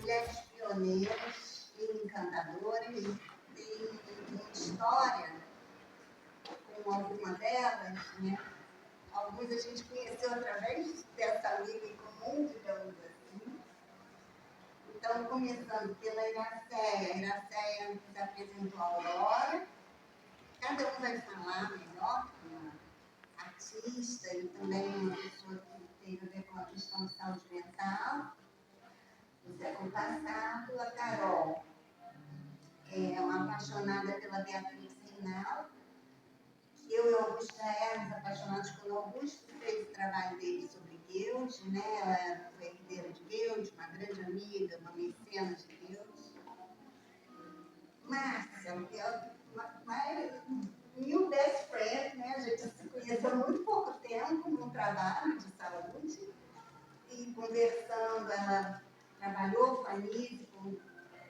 Mulheres pioneiras e encantadoras, tem história com alguma delas, né? Alguns a gente conheceu através dessa amiga em comum, digamos assim. Então, começando pela Iracéia. A Iracéia nos apresentou a Aurora. Cada um vai falar melhor, uma artista e também uma pessoa que tem a ver com a questão de saúde mental. No século passado, a Carol é uma apaixonada pela Beatriz Reinal, que eu e o Augusto já éramos apaixonados pelo Augusto, fez o trabalho dele sobre Guilde, né? Ela foi herdeira de Guilde, uma grande amiga, uma mecena de Guilde. Márcia, new best friend, né? A gente se conheceu há muito pouco tempo no trabalho de saúde, e conversando, ela trabalhou com a Anise,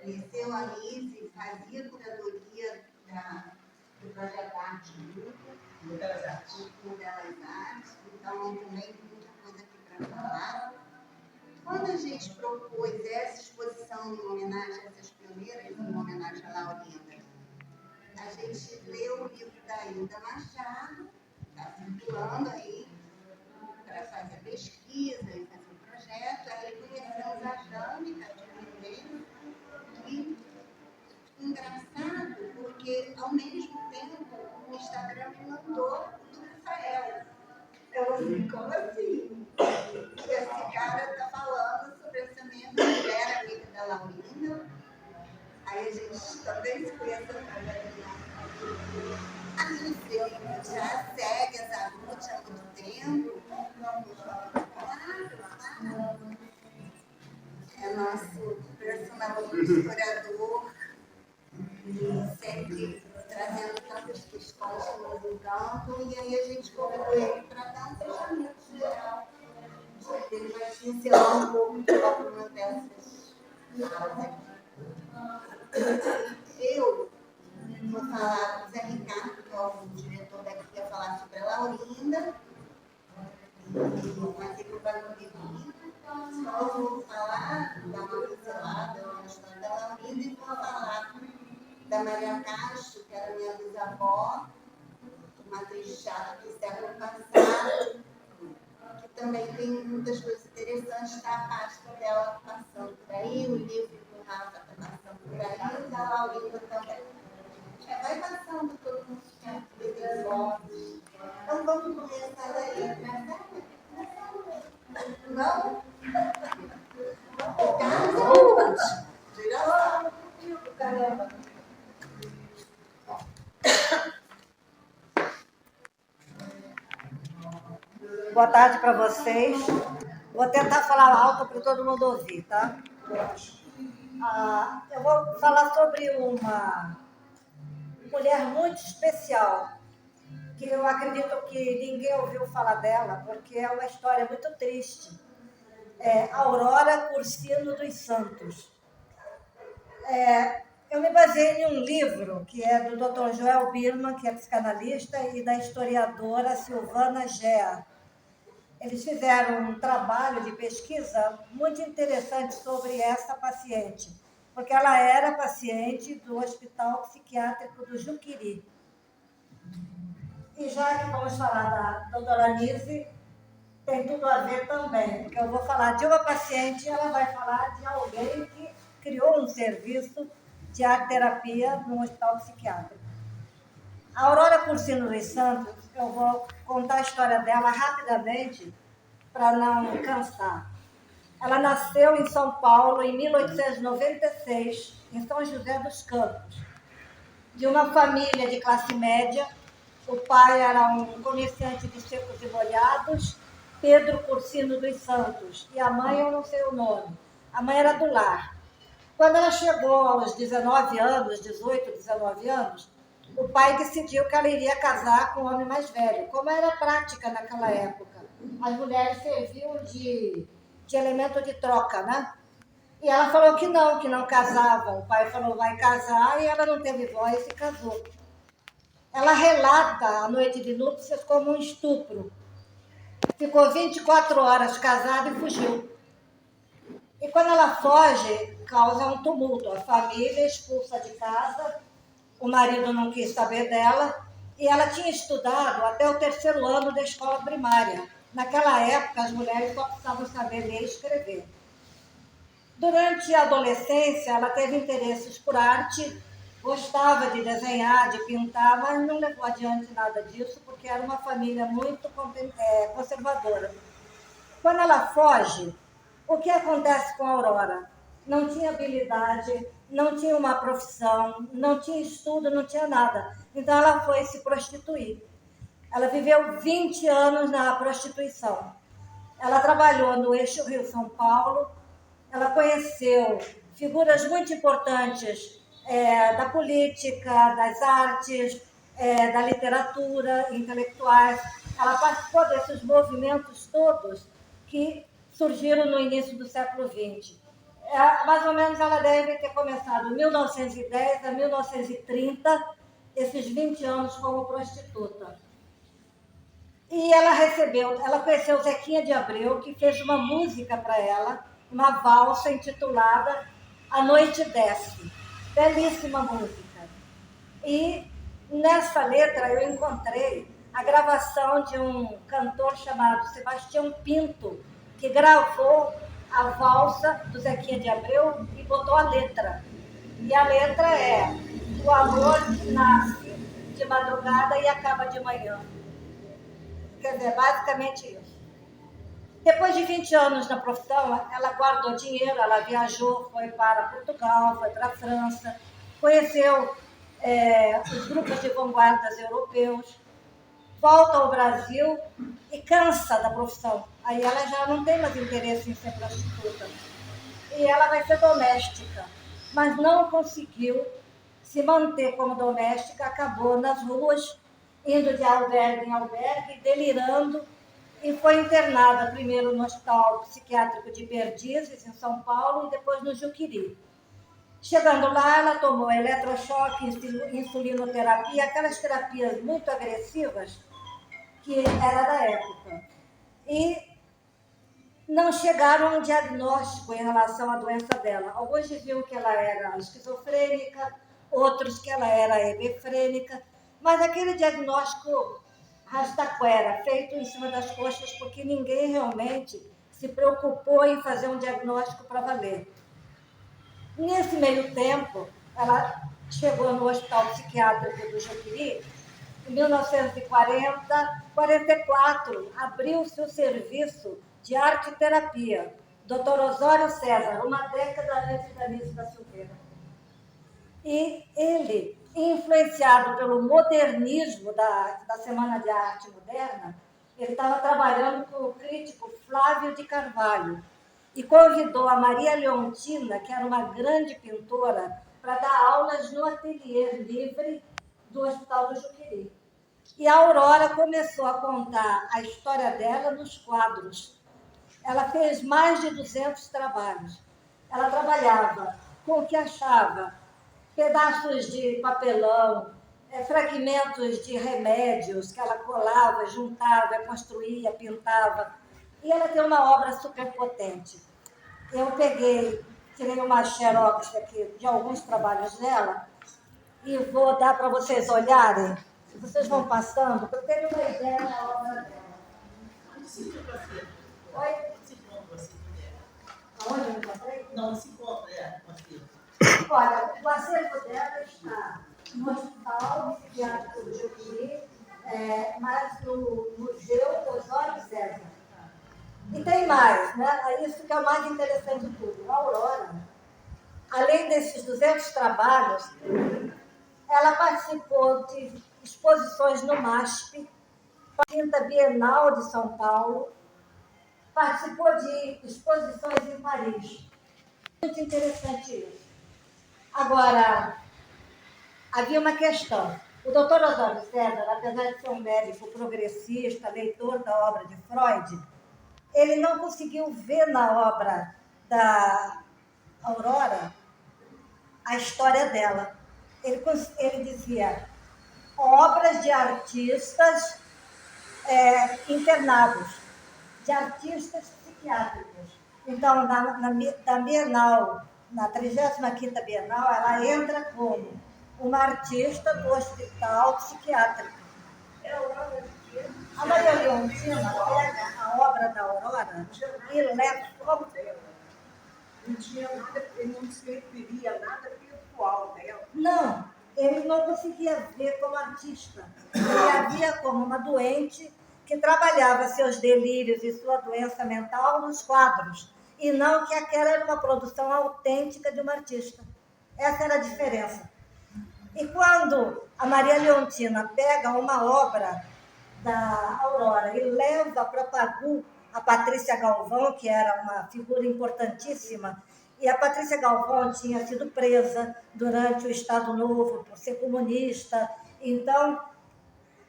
conheceu a Anise, fazia curadoria do projeto Arte Grupo, do Belas Artes, então também tem muita coisa aqui para falar. Quando a gente propôs essa exposição em homenagem a essas pioneiras, em homenagem a Laurinda, a gente leu o livro da Hilda Machado, está circulando aí para fazer pesquisa e fazer um projeto. Aí conhecemos a Jânica de Ribeiro, que engraçado, porque ao mesmo tempo o Instagram me mandou o do Rafael. Eu assim, como assim? Esse cara está falando sobre essa mesma mulher amiga da Laurinda. Aí a gente também se conheceu através da a gente já segue essa luta há muito tempo. Claro. É nosso personal historiador e sempre trazendo tantas questões que nos encantam. E aí a gente convidou ele para dar um fechamento geral. Ele vai pincelar um pouco de alguma dessas falas aqui. Eu vou falar com o Zé Ricardo, que é o diretor daqui, que vai falar sobre a Laurinda. Mas ele vai no livro. Só vou falar, dar uma pincelada na história da Laurinda e vou falar da Maria Castro, que era minha bisavó, uma atriz chata do século passado, que também tem muitas coisas interessantes da pasta dela passando por aí, o livro do Rafa está passando por aí, e da Laurinda também. Vai passando todo mundo que tem votos. Então vamos começar daí, não? Carlos, girassol. Caramba. Boa tarde para vocês. Vou tentar falar alto para todo mundo ouvir, tá? Eu vou falar sobre uma mulher muito especial, que eu acredito que ninguém ouviu falar dela, porque é uma história muito triste. É Aurora Cursino dos Santos. Eu me baseei em um livro que é do Dr. Joel Birman, que é psicanalista, e da historiadora Silvana Gea. Eles fizeram um trabalho de pesquisa muito interessante sobre essa paciente, porque ela era paciente do Hospital Psiquiátrico do Juqueri. E já que vamos falar da doutora Anise, tem tudo a ver também, porque eu vou falar de uma paciente e ela vai falar de alguém que criou um serviço de arte-terapia no Hospital Psiquiátrico. A Aurora Cursino dos Santos, eu vou contar a história dela rapidamente, para não cansar. Ela nasceu em São Paulo em 1896, em São José dos Campos, de uma família de classe média. O pai era um comerciante de secos e molhados, Pedro Cursino dos Santos, e a mãe eu não sei o nome. A mãe era do lar. Quando ela chegou aos 19 anos, 18, 19 anos, o pai decidiu que ela iria casar com um homem mais velho, como era prática naquela época. As mulheres serviam de elemento de troca, né? E ela falou que não casava. O pai falou, vai casar, e ela não teve voz e casou. Ela relata a noite de núpcias como um estupro. Ficou 24 horas casada e fugiu. E quando ela foge, causa um tumulto. A família expulsa de casa, o marido não quis saber dela, e ela tinha estudado até o 3º ano da escola primária. Naquela época, as mulheres só precisavam saber ler e escrever. Durante a adolescência, ela teve interesses por arte, gostava de desenhar, de pintar, mas não levou adiante nada disso, porque era uma família muito conservadora. Quando ela foge, o que acontece com a Aurora? Não tinha habilidade, não tinha uma profissão, não tinha estudo, não tinha nada. Então ela foi se prostituir. Ela viveu 20 anos na prostituição. Ela trabalhou no eixo Rio-São Paulo, ela conheceu figuras muito importantes da política, das artes, da literatura, intelectuais. Ela participou desses movimentos todos que surgiram no início do século XX. Mais ou menos ela deve ter começado em 1910 a 1930, esses 20 anos como prostituta. E ela conheceu Zequinha de Abreu, que fez uma música para ela, uma valsa intitulada A Noite Desce. Belíssima música. E nessa letra eu encontrei a gravação de um cantor chamado Sebastião Pinto, que gravou a valsa do Zequinha de Abreu e botou a letra. E a letra é: o amor nasce de madrugada e acaba de manhã. Quer dizer, basicamente isso. Depois de 20 anos na profissão, ela guardou dinheiro, ela viajou, foi para Portugal, foi para a França, conheceu os grupos de vanguardas europeus, volta ao Brasil e cansa da profissão. Aí ela já não tem mais interesse em ser prostituta. E ela vai ser doméstica, mas não conseguiu se manter como doméstica, acabou nas ruas, indo de albergue em albergue, delirando, e foi internada primeiro no Hospital Psiquiátrico de Perdizes, em São Paulo, e depois no Juqueri. Chegando lá, ela tomou eletrochoque, insulinoterapia, aquelas terapias muito agressivas que era da época. E não chegaram a um diagnóstico em relação à doença dela. Alguns diziam que ela era esquizofrênica, outros que ela era hebefrênica, mas aquele diagnóstico rastaquera, feito em cima das coxas, porque ninguém realmente se preocupou em fazer um diagnóstico para valer. Nesse meio tempo, ela chegou no Hospital Psiquiátrico do Juqueri. Em 1944, abriu-se o serviço de arte-terapia, Dr. Osório César, uma década antes da Alice da Silveira. E ele, influenciado pelo modernismo da Semana de Arte Moderna, ele estava trabalhando com o crítico Flávio de Carvalho e convidou a Maria Leontina, que era uma grande pintora, para dar aulas no ateliê livre do Hospital do Juqueri. E a Aurora começou a contar a história dela nos quadros. Ela fez mais de 200 trabalhos. Ela trabalhava com o que achava, pedaços de papelão, fragmentos de remédios que ela colava, juntava, construía, pintava. E ela tem uma obra super potente. Eu tirei uma xerox aqui de alguns trabalhos dela e vou dar para vocês olharem. Vocês vão passando, para eu ter uma ideia da obra dela. Oi? Aonde eu encontrei? Não, se compra, aqui. Olha, o acervo dela está no Hospital Psiquiátrico do Juqueri, mas no Museu Osório César. E tem mais, né? Isso que é o mais interessante de tudo. A Aurora, além desses 200 trabalhos, ela participou de exposições no MASP, Quinta Bienal de São Paulo, participou de exposições em Paris. Muito interessante isso. Agora, havia uma questão. O doutor Osório César, apesar de ser um médico progressista, leitor da obra de Freud, ele não conseguiu ver na obra da Aurora a história dela. Ele dizia obras de artistas internados, de artistas psiquiátricos. Então, na Bienal, na 35ª Bienal, ela entra como uma artista do hospital psiquiátrico. A Maria Leontina pega a obra da Aurora e leva como não tinha nada, ele não se referia a nada pessoal dela. Não, ele não conseguia ver como artista. Ele a via como uma doente que trabalhava seus delírios e sua doença mental nos quadros, e não que aquela era uma produção autêntica de uma artista. Essa era a diferença. E quando a Maria Leontina pega uma obra da Aurora e leva para Pagu a Patrícia Galvão, que era uma figura importantíssima, e a Patrícia Galvão tinha sido presa durante o Estado Novo por ser comunista. Então,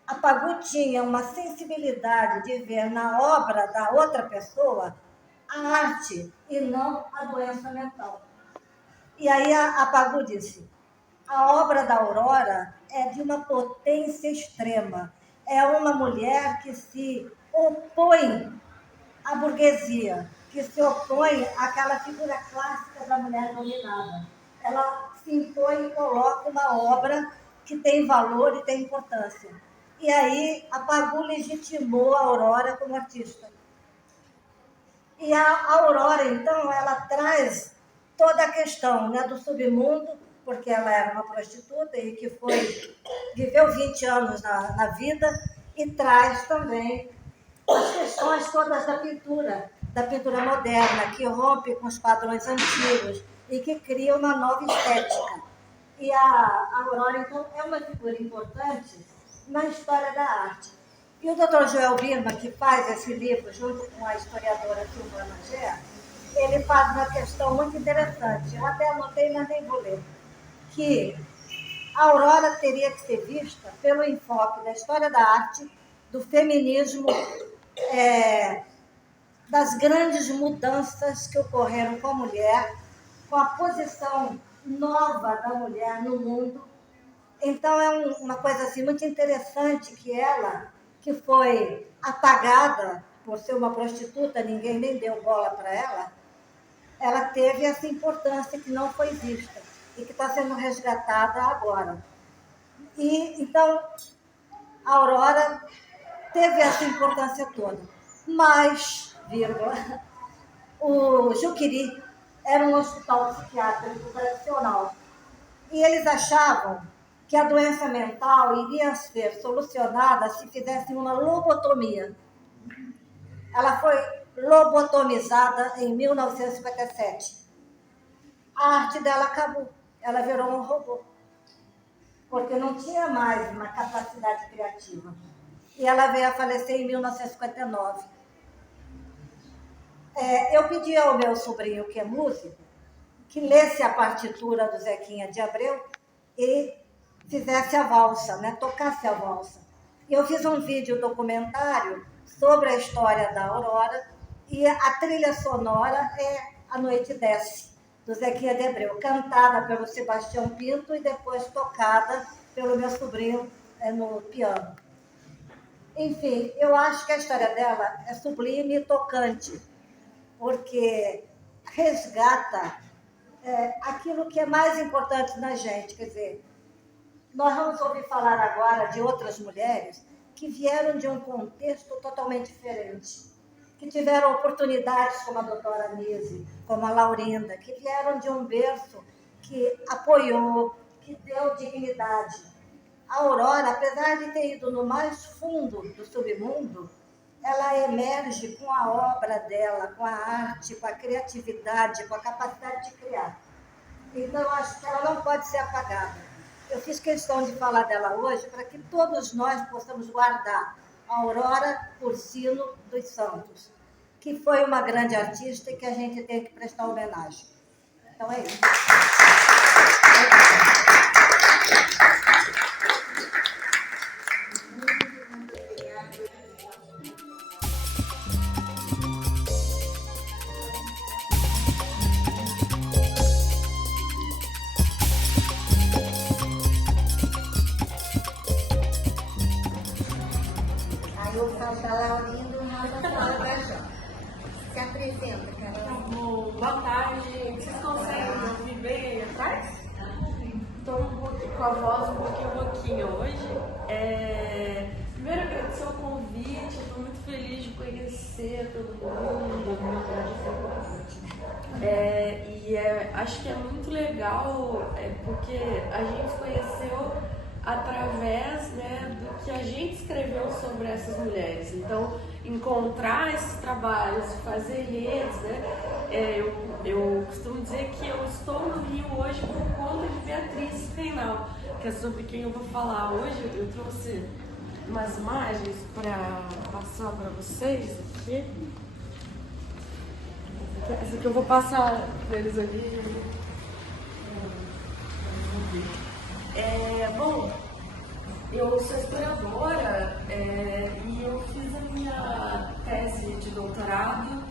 a Pagu tinha uma sensibilidade de ver na obra da outra pessoa a arte e não a doença mental. E aí a Pagu disse, a obra da Aurora é de uma potência extrema. É uma mulher que se opõe à burguesia, que se opõe àquela figura clássica da mulher dominada. Ela se impõe e coloca uma obra que tem valor e tem importância. E aí a Pagu legitimou a Aurora como artista. E a Aurora, então, ela traz toda a questão, né, do submundo, porque ela era uma prostituta e que viveu 20 anos na vida, e traz também as questões todas da pintura moderna, que rompe com os padrões antigos e que cria uma nova estética. E a Aurora, então, é uma figura importante na história da arte. E o Dr. Joel Birman, que faz esse livro junto com a historiadora Silvana Gea, ele faz uma questão muito interessante. Eu até anotei, mas nem vou ler. Que a Aurora teria que ser vista pelo enfoque da história da arte, do feminismo, das grandes mudanças que ocorreram com a mulher, com a posição nova da mulher no mundo. Então, é uma coisa assim, muito interessante que ela, que foi apagada por ser uma prostituta, ninguém nem deu bola para ela teve essa importância que não foi vista e que está sendo resgatada agora. E, então, a Aurora teve essa importância toda. Mas, o Juqueri era um hospital psiquiátrico tradicional. E eles achavam que a doença mental iria ser solucionada se fizessem uma lobotomia. Ela foi lobotomizada em 1957. A arte dela acabou. Ela virou um robô. Porque não tinha mais uma capacidade criativa. E ela veio a falecer em 1959. Eu pedi ao meu sobrinho, que é músico, que lesse a partitura do Zequinha de Abreu e fizesse a valsa, né? Tocasse a valsa. E eu fiz um vídeo documentário sobre a história da Aurora, e a trilha sonora é A Noite Desce, do Zequinha de Abreu, cantada pelo Sebastião Pinto e depois tocada pelo meu sobrinho no piano. Enfim, eu acho que a história dela é sublime e tocante, porque resgata aquilo que é mais importante na gente. Quer dizer, nós vamos ouvir falar agora de outras mulheres que vieram de um contexto totalmente diferente, que tiveram oportunidades como a doutora Nise, como a Laurinda, que vieram de um berço que apoiou, que deu dignidade. A Aurora, apesar de ter ido no mais fundo do submundo, ela emerge com a obra dela, com a arte, com a criatividade, com a capacidade de criar. Então, eu acho que ela não pode ser apagada. Eu fiz questão de falar dela hoje para que todos nós possamos guardar a Aurora Cursino dos Santos, que foi uma grande artista e que a gente tem que prestar homenagem. Então é isso. Aí eu falo da Laurindo, Rosa fala da Jó. Se apresenta, Carol. Bom, boa tarde. Vocês conseguem me ouvir bem aí atrás? Estou com a voz um pouquinho rouquinha hoje. Primeiro, agradecer o convite. Estou muito feliz de conhecer todo mundo. Acho que é muito legal, porque a gente conheceu através, né, do que a gente escreveu sobre essas mulheres. Então, encontrar esses trabalhos, fazer redes, né? Eu costumo dizer que eu estou no Rio hoje por conta de Beatriz Reinal, que é sobre quem eu vou falar hoje. Eu trouxe umas imagens para passar para vocês aqui. Essa aqui eu vou passar para eles ali. Bom, eu sou historiadora e eu fiz a minha tese de doutorado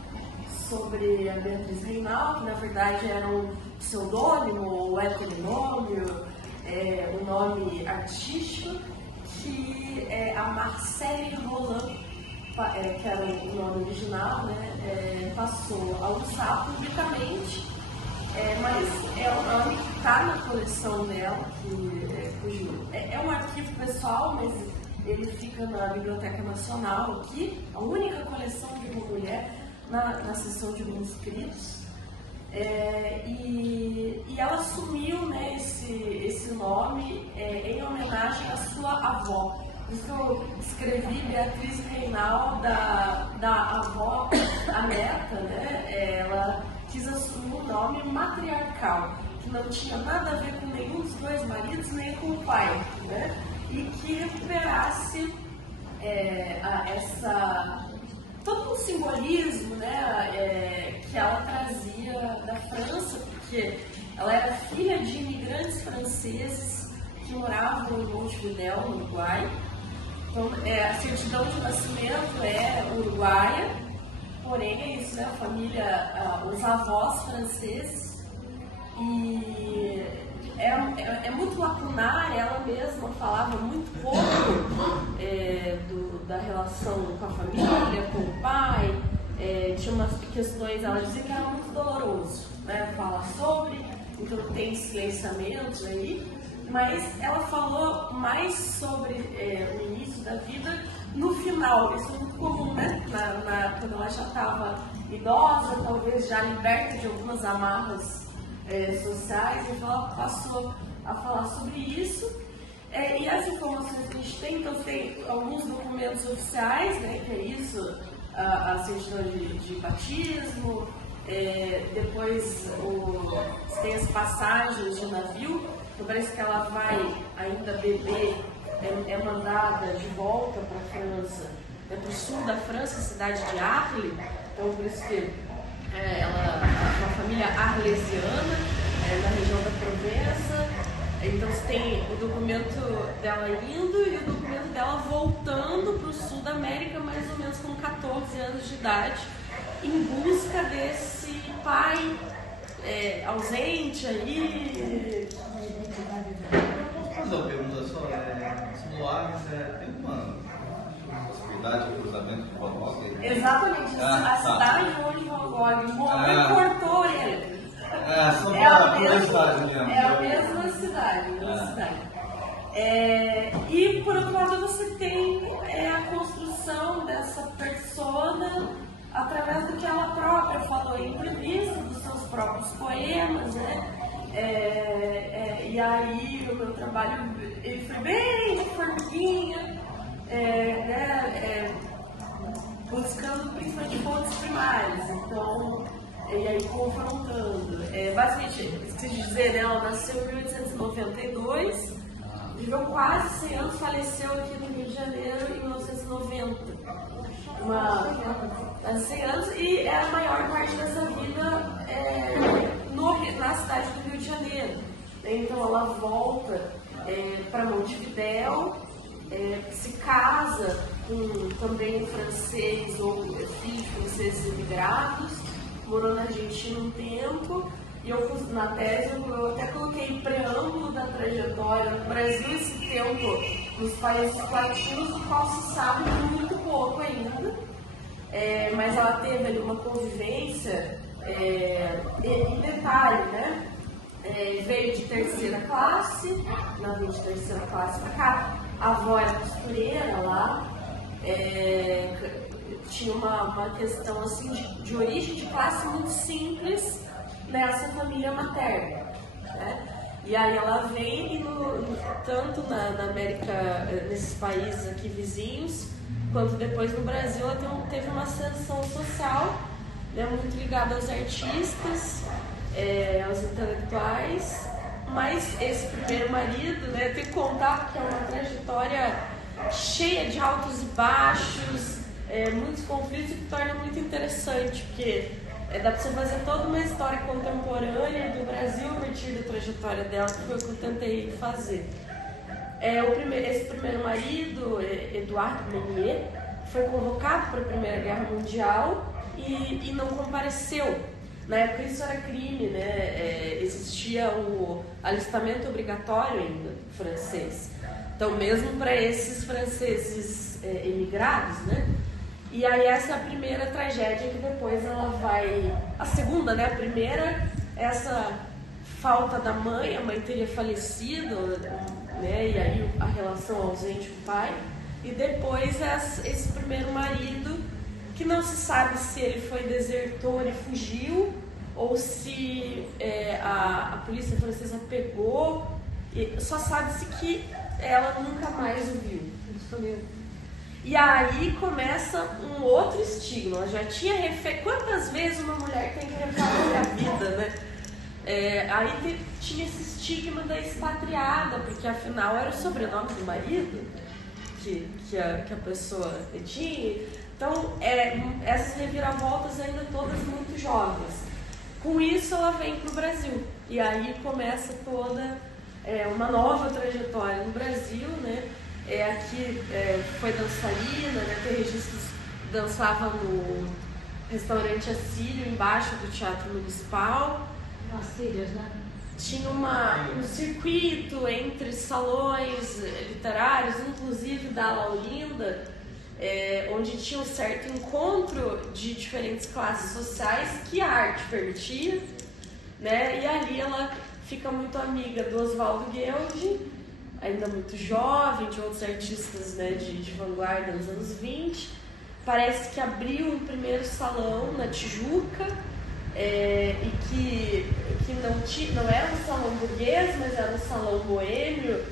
sobre a Beatriz Reinal, que na verdade era um pseudônimo ou eponômio, um nome artístico, que a Marcelle Roland, que era o nome original, né, passou a usar publicamente. Mas é um nome que está na coleção dela, cujo é um arquivo pessoal, mas ele fica na Biblioteca Nacional aqui, a única coleção de uma mulher na seção de manuscritos. E ela assumiu, né, esse nome em homenagem à sua avó. Por isso que eu escrevi Beatriz Reinal, da avó à neta, né? Ela quis assumir um nome matriarcal, que não tinha nada a ver com nenhum dos dois maridos, nem com o pai, né? E que recuperasse todo um simbolismo, né, que ela trazia da França, porque ela era filha de imigrantes franceses que moravam em Montevidéu, no Uruguai. Então, a certidão de nascimento é uruguaia, porém é isso, né? A família, os avós franceses, e é muito lacunar. Ela mesma falava muito pouco da relação com a família, com o pai. Tinha umas questões, ela dizia que era muito doloroso, né, falar sobre, então tem silenciamentos aí. Mas ela falou mais sobre o início da vida no final. Isso é muito comum, né? Quando ela já estava idosa, talvez já liberta de algumas amarras sociais, então ela passou a falar sobre isso. E as informações que a gente tem, então tem alguns documentos oficiais, né? Que é isso, a certidão de batismo, depois tem as passagens de navio. Então parece que ela vai ainda beber, é mandada de volta para a França, para o sul da França, a cidade de Arles. Então por isso que uma família arlesiana, na região da Provença. Então você tem o documento dela indo e o documento dela voltando para o sul da América, mais ou menos com 14 anos de idade, em busca desse pai ausente aí. Posso fazer uma pergunta só? Simulares tem uma possibilidade de cruzamento de Van Gogh? Exatamente, a cidade onde Van Gogh morreu cortou ele. Só para curiosidade mesmo. É a mesma cidade. E por outro lado você tem a construção dessa persona através do que ela própria falou em entrevista, dos seus próprios poemas, né? E aí trabalho ele foi bem de formiguinha, buscando principalmente fontes primárias, então, e aí confrontando. Basicamente, esqueci de dizer, né, ela nasceu em 1892, viveu quase 100 anos, faleceu aqui no Rio de Janeiro em 1990. Há 100 anos, e a maior parte dessa vida na cidade do Rio de Janeiro. Então ela volta para Montevidéu, se casa com também um francês ou filho de franceses imigrados, morou na Argentina um tempo, e na tese eu até coloquei preâmbulo da trajetória no Brasil, esse tempo nos países latinos, do qual se sabe muito pouco ainda, mas ela teve ali uma convivência, em detalhe, né? Veio de terceira classe, não veio de terceira classe para cá, a avó era costureira lá, tinha uma questão assim de origem de classe muito simples nessa família materna, né? E aí ela vem e tanto na América, nesses países aqui vizinhos, quanto depois no Brasil, ela teve uma ascensão social, né, muito ligada aos artistas, aos intelectuais, mas esse primeiro marido, né, tem que contar que é uma trajetória cheia de altos e baixos, muitos conflitos, que torna muito interessante, porque dá para você fazer toda uma história contemporânea do Brasil a partir da trajetória dela, que foi o que eu tentei fazer. Esse primeiro marido, Eduardo Meunier, foi convocado para a Primeira Guerra Mundial e não compareceu. Na época isso era crime, né? Existia o alistamento obrigatório ainda francês. Então, mesmo para esses franceses emigrados, né? E aí essa é a primeira tragédia, que depois ela vai... A segunda, né? A primeira, essa falta da mãe, a mãe teria falecido, né? E aí a relação ausente com o pai. E depois esse primeiro marido, que não se sabe se ele foi desertor e fugiu, ou se a polícia francesa pegou, só sabe-se que ela nunca mais o viu. E aí começa um outro estigma. Ela já tinha quantas vezes uma mulher tem que refazer a vida, né? Aí tinha esse estigma da expatriada, porque afinal era o sobrenome do marido que a pessoa tinha. Então, essas reviravoltas ainda todas muito jovens. Com isso, ela vem para o Brasil. E aí começa toda uma nova trajetória no Brasil, né? Aqui foi dançarina, né? Tem registros, dançava no restaurante Assírio, embaixo do Teatro Municipal. Assírios, né? Tinha um circuito entre salões literários, inclusive da Ala Olinda, onde tinha um certo encontro de diferentes classes sociais que a arte permitia, né? E ali ela fica muito amiga do Oswaldo Gueldi, ainda muito jovem, de outros artistas, né, de vanguarda nos anos 20. Parece que abriu um primeiro salão na Tijuca, e que não era um salão burguês, mas era um salão boêmio,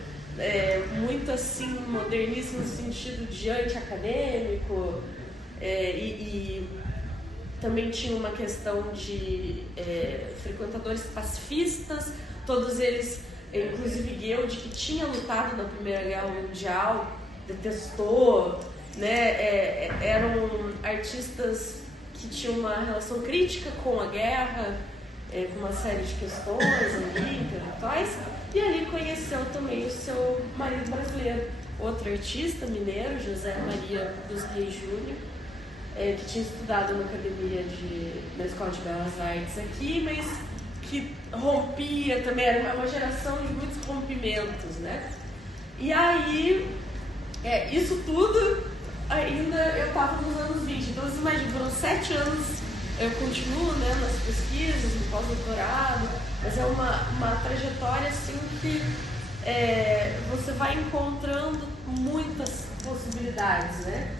muito assim modernista no sentido de anti-acadêmico, e também tinha uma questão de frequentadores pacifistas, todos eles, inclusive Gueldi, que tinha lutado na Primeira Guerra Mundial, detestou, né? Eram artistas que tinham uma relação crítica com a guerra, com uma série de questões ali, intelectuais, e ali conheceu também o seu marido brasileiro, outro artista mineiro, José Maria dos Reis Júnior, que tinha estudado na academia na Escola de Belas Artes aqui, mas que rompia também, era uma geração de muitos rompimentos, né? E aí, isso tudo ainda eu estava nos anos 20, então vocês imaginam, foram 7 anos, eu continuo, né, nas pesquisas, no pós-doutorado, mas é uma trajetória assim que você vai encontrando muitas possibilidades, né?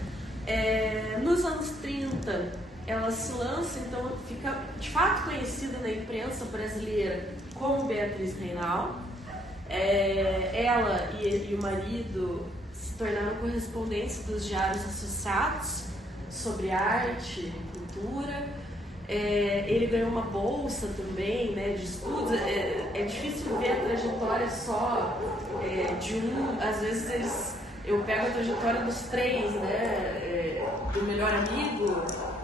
Nos anos 30, ela se lança, então fica de fato conhecida na imprensa brasileira como Beatriz Reinal, Ela e o marido se tornaram correspondentes dos diários associados sobre arte e cultura. Ele ganhou uma bolsa também, né, de estudos. É difícil ver a trajetória só de um. Às vezes eu pego a trajetória dos três, né, do melhor amigo,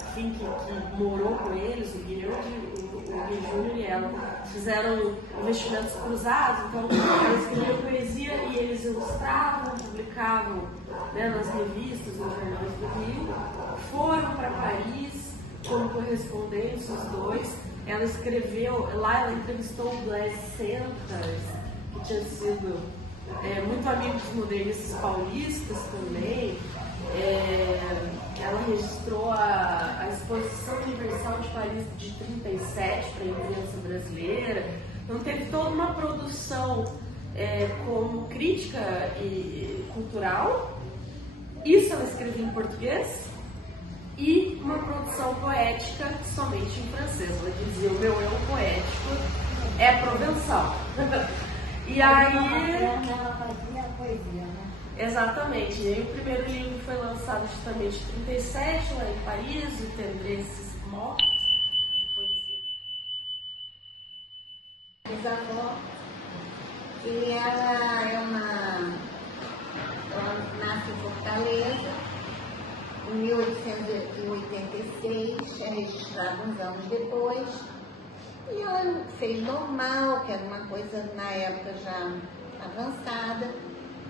enfim, que morou com eles, o Gui Júnior e ela. Fizeram investimentos cruzados, então eles escreviam poesia e eles ilustravam, publicavam, né, nas revistas, nos jornais do Rio. Foram para Paris como correspondentes, os dois. Ela escreveu, lá ela entrevistou o Blaise Centas, que tinha sido muito amigo dos modernistas paulistas também. Ela registrou a Exposição Universal de Paris de 37 para a imprensa brasileira. Então teve toda uma produção como crítica e cultural. Isso ela escrevia em português. E uma produção poética somente em francês. Ela dizia: o meu eu poético é provençal. E aí... Ela fazia poesia, né? Exatamente. E aí o primeiro livro foi lançado justamente em 37, lá em Paris, o Tendresses Mortes, de poesia. Bisavó, e ela nasce em Fortaleza, em 1886, é registrada uns anos depois, e ela fez normal, que era uma coisa na época já avançada,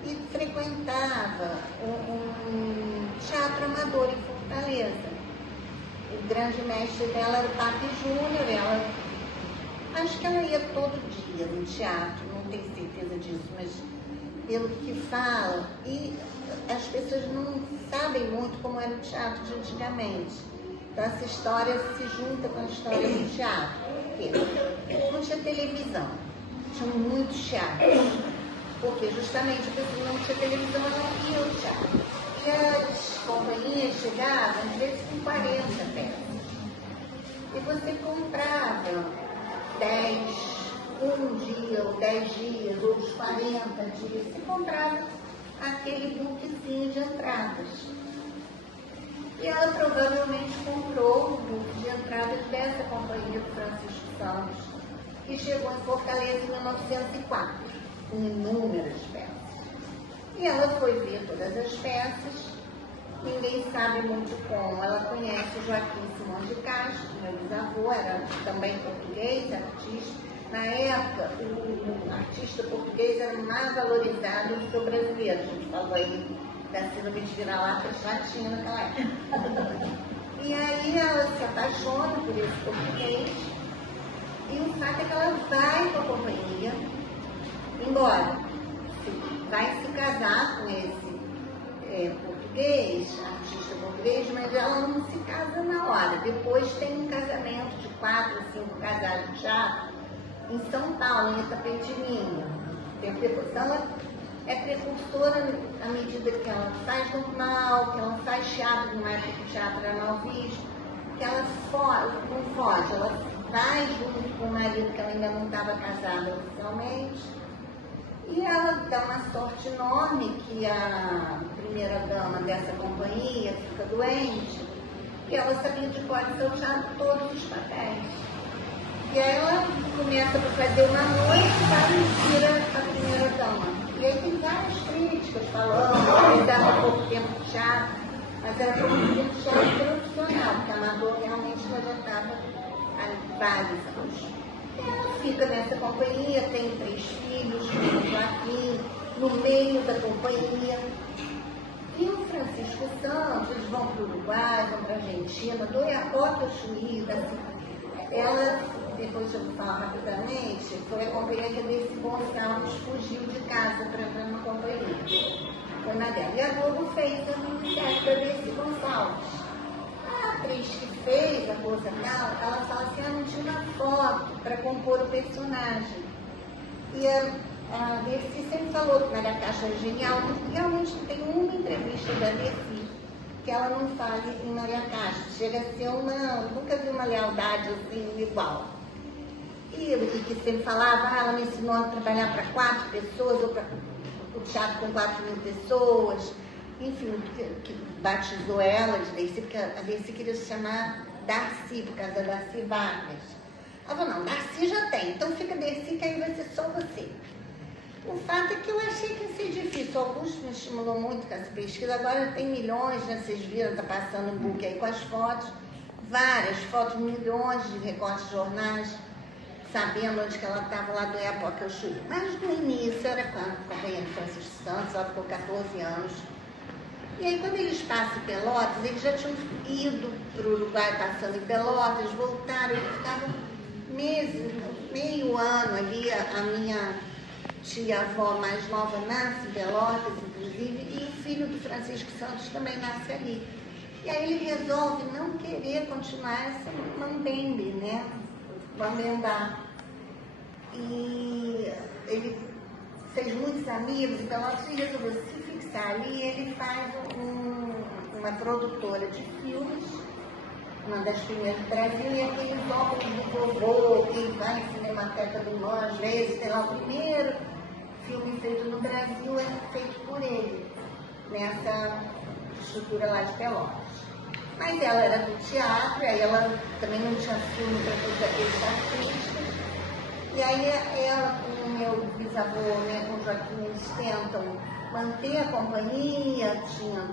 e frequentava um teatro amador em Fortaleza. O grande mestre dela era o Papi Júnior. Acho que ela ia todo dia no teatro, não tenho certeza disso, mas pelo que fala, e as pessoas não sabem muito como era o teatro de antigamente. Então essa história se junta com a história do teatro. Porque não tinha televisão, tinha muitos teatros. Porque justamente porque não tinha televisão, ela não ia ao teatro. E as companhias chegavam, às vezes, com 40 peças. E você comprava 10, um dia, ou 10 dias, ou os 40 dias. Você comprava aquele bookzinho de entradas. E ela provavelmente comprou o book de entradas dessa companhia do Francisco Santos, que chegou em Fortaleza em 1904. Com inúmeras peças. E ela foi ver todas as peças, ninguém sabe muito como. Ela conhece o Joaquim Simões de Castro, meu bisavô, era também português, artista. Na época, o artista português era mais valorizado do que o brasileiro. A gente falou aí da síndrome de vira-lata, já tinha naquela época. E aí ela se apaixona por esse português, e o fato é que ela vai com a companhia, embora vai se casar com esse português, artista português, mas ela não se casa na hora. Depois tem um casamento de 4 ou 5 casais de teatro em São Paulo, em Itapetininga. Então ela é precursora à medida que ela faz normal, que ela faz teatro numa época que o teatro era mal visto, que ela não foge, ela vai junto com o marido, que ela ainda não estava casada oficialmente. E ela dá uma sorte enorme que a primeira dama dessa companhia fica doente, e ela sabia de cor salteado todos os papéis. E aí ela começa a fazer uma noite e vira a primeira dama. E aí tem várias críticas falando que dava pouco tempo de teatro, mas era pouco tempo de teatro profissional, porque a amador realmente ela já estava há vários anos. Ela fica nessa companhia, tem 3 filhos, o Joaquim, no meio da companhia. E o Francisco Santos, eles vão para o Uruguai, vão para a Argentina, do Iapoca ao Chuí. Ela, depois eu vou falar rapidamente, foi a companhia que a Desi Gonçalves fugiu de casa para entrar numa companhia. Foi na dela. E a Globo fez a minissérie da Desi Gonçalves. A atriz que fez a coisa tal, ela fala assim, não tinha uma foto para compor o personagem. E a Desi sempre falou que Maria Castro é genial, realmente tem uma entrevista da Desi que ela não fala em Maria Castro. Chega a ser nunca vi uma lealdade assim igual. e que sempre falava, ela me ensinou a trabalhar para 4 pessoas, ou para o teatro com 4.000 pessoas, enfim, que batizou ela de Dercy, porque a Dercy queria se chamar Darcy, por causa da Darcy Vargas. Ela falou, não, Darcy já tem, então fica Dercy, que aí vai ser só você. O fato é que eu achei que ia ser difícil. O Augusto me estimulou muito com essa pesquisa. Agora tem milhões, né? Vocês viram, está passando um book aí com as fotos. Várias fotos, milhões de recortes de jornais, sabendo onde que ela estava lá do época que eu chutei. Mas no início, era quando a companhia de Francisco Santos, ela ficou 14 anos. E aí, quando eles passam em Pelotas, eles já tinham ido para o Uruguai passando em Pelotas, voltaram, eles ficavam meses, meio ano ali. A minha tia-avó mais nova nasce em Pelotas, inclusive, e o filho do Francisco Santos também nasce ali. E aí ele resolve não querer continuar essa mambembe, né? Mambembar. E ele fez muitos amigos em Pelotas e resolveu se fixar ali. Ele faz uma produtora de filmes, uma das primeiras do Brasil, e aqueles óculos do vovô, quem vai na Cinemateca do Nó, às vezes, tem lá o primeiro filme feito no Brasil, é feito por ele, nessa estrutura lá de Pelotas. Mas ela era do teatro, aí ela também não tinha filme para todos aqueles artistas. E aí ela com o meu bisavô, né, com o Joaquim, eles tentam manter a companhia, tinha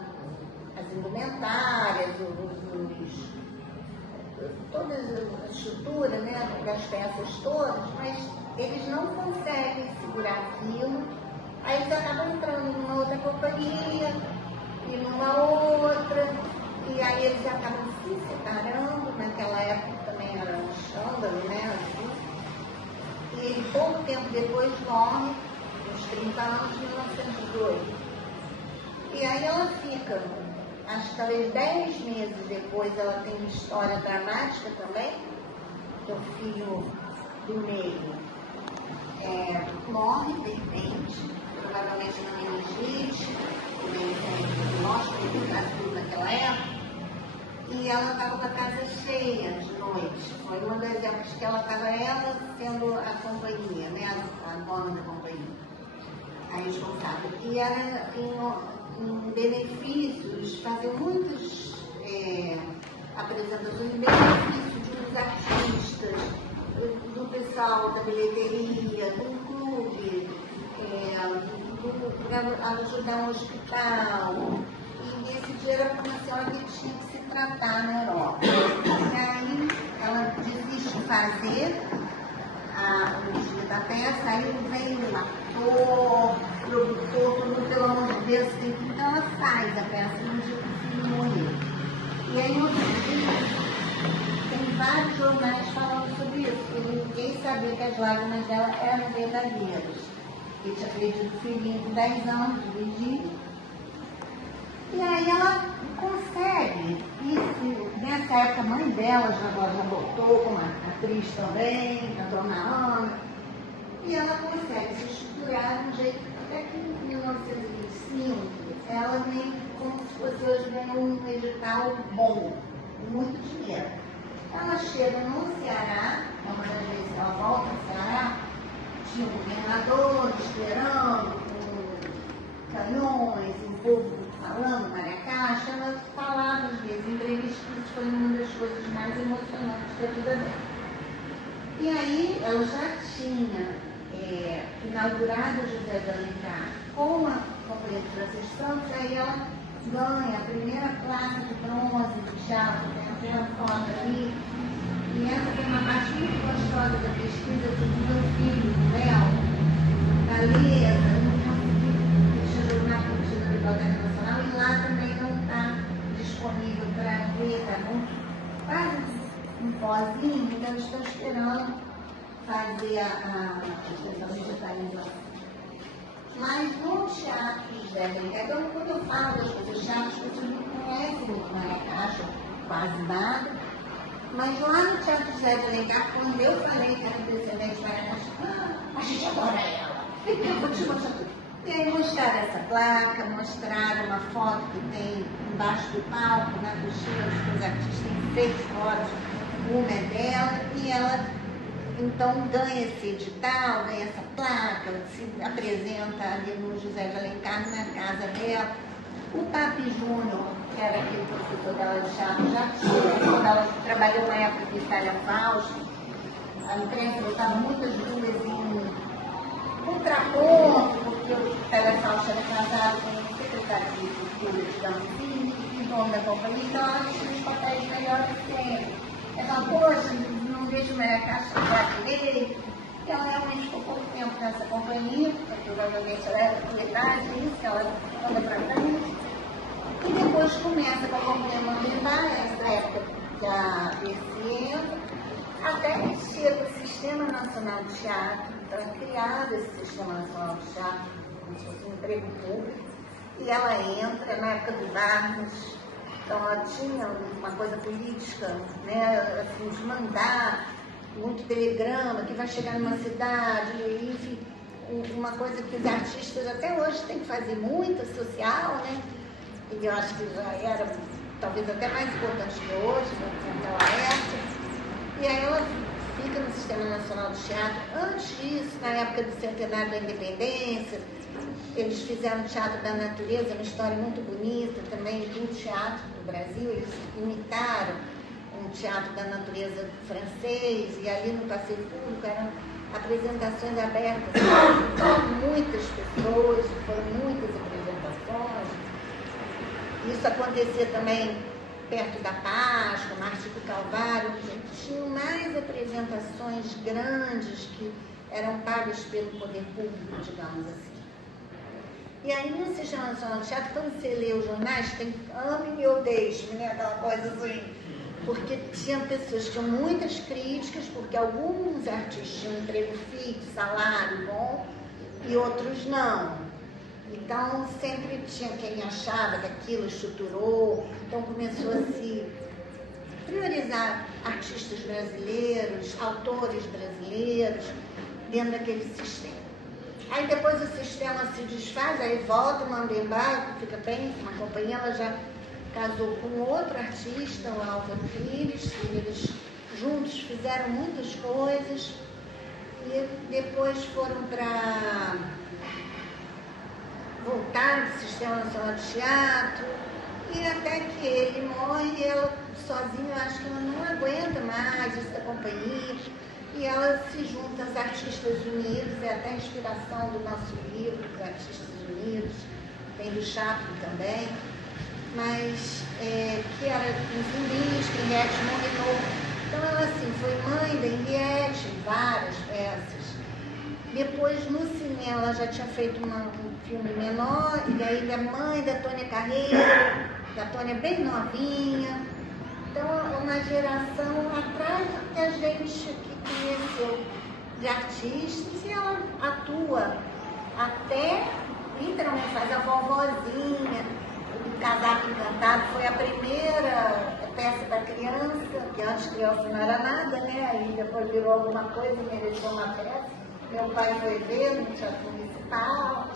as indumentárias, toda a estrutura, né, das peças todas, mas eles não conseguem segurar aquilo. Aí eles acabam entrando numa outra companhia e numa outra, e aí eles acabam se separando. Naquela época também era um escândalo, né, assim. E pouco tempo depois morre, uns 30 anos, em 1902. E aí ela fica, acho que talvez 10 meses depois, ela tem uma história dramática também, que o filho do meio morre de repente, provavelmente uma meningite, que nem sempre mostra no Brasil naquela época, e ela estava com a casa cheia de noite. Foi uma das épocas que ela estava, ela sendo a companhia, né, a dona da companhia, a responsável. E era em benefícios, fazer muitas apresentações em benefício de uns artistas, do pessoal da bilheteria, do clube, para ajudar um hospital. E esse dinheiro era para uma senhora que tinha que se tratar na Europa. E aí ela desiste de fazer o dia da peça, aí vem o ator, produtor, todo mundo, pelo amor de Deus, então ela faz a peça no dia que o filho morreu. E aí outro dia tem vários jornais falando sobre isso, porque ninguém sabia que as lágrimas dela eram verdadeiras. Ele tinha perdido o filhinho com 10 anos, de Virgínia. E aí ela consegue, e nessa época a mãe dela já voltou como atriz também, a dona Ana, e ela consegue se estruturar de um jeito que até que em 1925 ela vem como se fosse hoje ganhou um edital bom, muito dinheiro. Ela chega no Ceará, uma das vezes ela volta ao Ceará, tinha um governador esperando, com canhões, um povo falando, Maria Caixa, ela falava às vezes em entrevistas, isso foi uma das coisas mais emocionantes da vida dela. E aí ela já tinha inaugurado o José de Alencar com a companhia de Francisco Santos, aí ela ganha a primeira placa de bronze do teatro, tem até a foto ali. E essa foi uma parte muito gostosa da pesquisa sobre o meu filho, o Léo, da Lesa, não consegui, deixa eu jogar na Biblioteca Nacional, e lá também não está disponível para ver, está muito, quase um pozinho, então eles estão esperando fazer a digitalização. Mas no teatro José de Alencar, então quando eu falo das coisas teatro, as pessoas não conhecem muito Maria Caixa, quase nada. Mas lá no Teatro José de Alencar, quando eu falei que era descendente de Maria Caixa, a gente adora ela. Eu vou te mostrar tudo. E aí mostraram essa placa, mostraram uma foto que tem embaixo do palco, na coxinha, onde os artistas têm feito fotos, uma é dela, e ela Então ganha esse edital, ganha essa placa, se apresenta ali no José de Alencar, na casa dela. O Papi Júnior, que era aquele professor dela de teatro, já tinha, quando ela trabalhou na época de Itália Fausto, a imprensa botava muitas duas em contraponto, porque o Itália Fausto era casado com o secretário de Cultura, digamos assim, e dono da companhia, então ela tinha os papéis melhores sempre. Ela falou, poxa, não vejo Maria Castro direito. E ela realmente ficou pouco tempo nessa companhia, porque provavelmente ela era proprietária, isso que ela anda pra frente. E depois começa com a companhia Mandembar, essa época da BCE, até que chega o Sistema Nacional de Teatro. Então é criado esse Sistema Nacional de Teatro, como se fosse um emprego público, e ela entra na época do Vargas. Então ela tinha uma coisa política, né, assim, de mandar muito telegrama, que vai chegar numa cidade, enfim, uma coisa que os artistas até hoje têm que fazer muito, social, né? E eu acho que já era talvez até mais importante que hoje, naquela época. E aí ela fica no Sistema Nacional de Teatro. Antes disso, na época do centenário da Independência, eles fizeram Teatro da Natureza, uma história muito bonita também do teatro do Brasil. Eles imitaram um teatro da natureza francês, e ali no passeio público eram apresentações abertas. Foram muitas pessoas, foram muitas apresentações. Isso acontecia também perto da Páscoa, Marte do Calvário. Tinham mais apresentações grandes que eram pagas pelo poder público, digamos assim. E aí no Sistema Nacional de Teatro, quando você lê os jornais, tem ame e odeie, né? Aquela coisa assim. Porque tinha pessoas que tinham muitas críticas, porque alguns artistas tinham emprego fixo, salário bom, e outros não. Então sempre tinha quem achava que aquilo estruturou, então começou a se priorizar artistas brasileiros, autores brasileiros, dentro daquele sistema. Aí depois o sistema se desfaz, aí volta o Mandembar, que fica bem, uma companhia, ela já casou com outro artista, o Álvaro Pires, e eles juntos fizeram muitas coisas, e depois foram para voltar do Sistema Nacional de Teatro, e até que ele morre, e ela sozinha, eu acho que ela não aguenta mais essa companhia, e ela se junta aos Artistas Unidos, é até a inspiração do nosso livro, dos Artistas Unidos, tem do Chaplin também, mas que era Zumbies, que Henriette Monrenaud. Então ela assim, foi mãe da Henriette, várias peças. Depois no cinema ela já tinha feito um filme menor, e aí é mãe da Tônia Carreiro, da Tônia bem novinha. Então é uma geração atrás que a gente que conheceu de artistas, e ela atua até, literalmente faz a vovozinha. O Casaco Encantado foi a primeira peça da criança, que antes criança não era nada, né? Aí depois virou alguma coisa e mereceu uma peça. Meu pai foi ver no Teatro Municipal,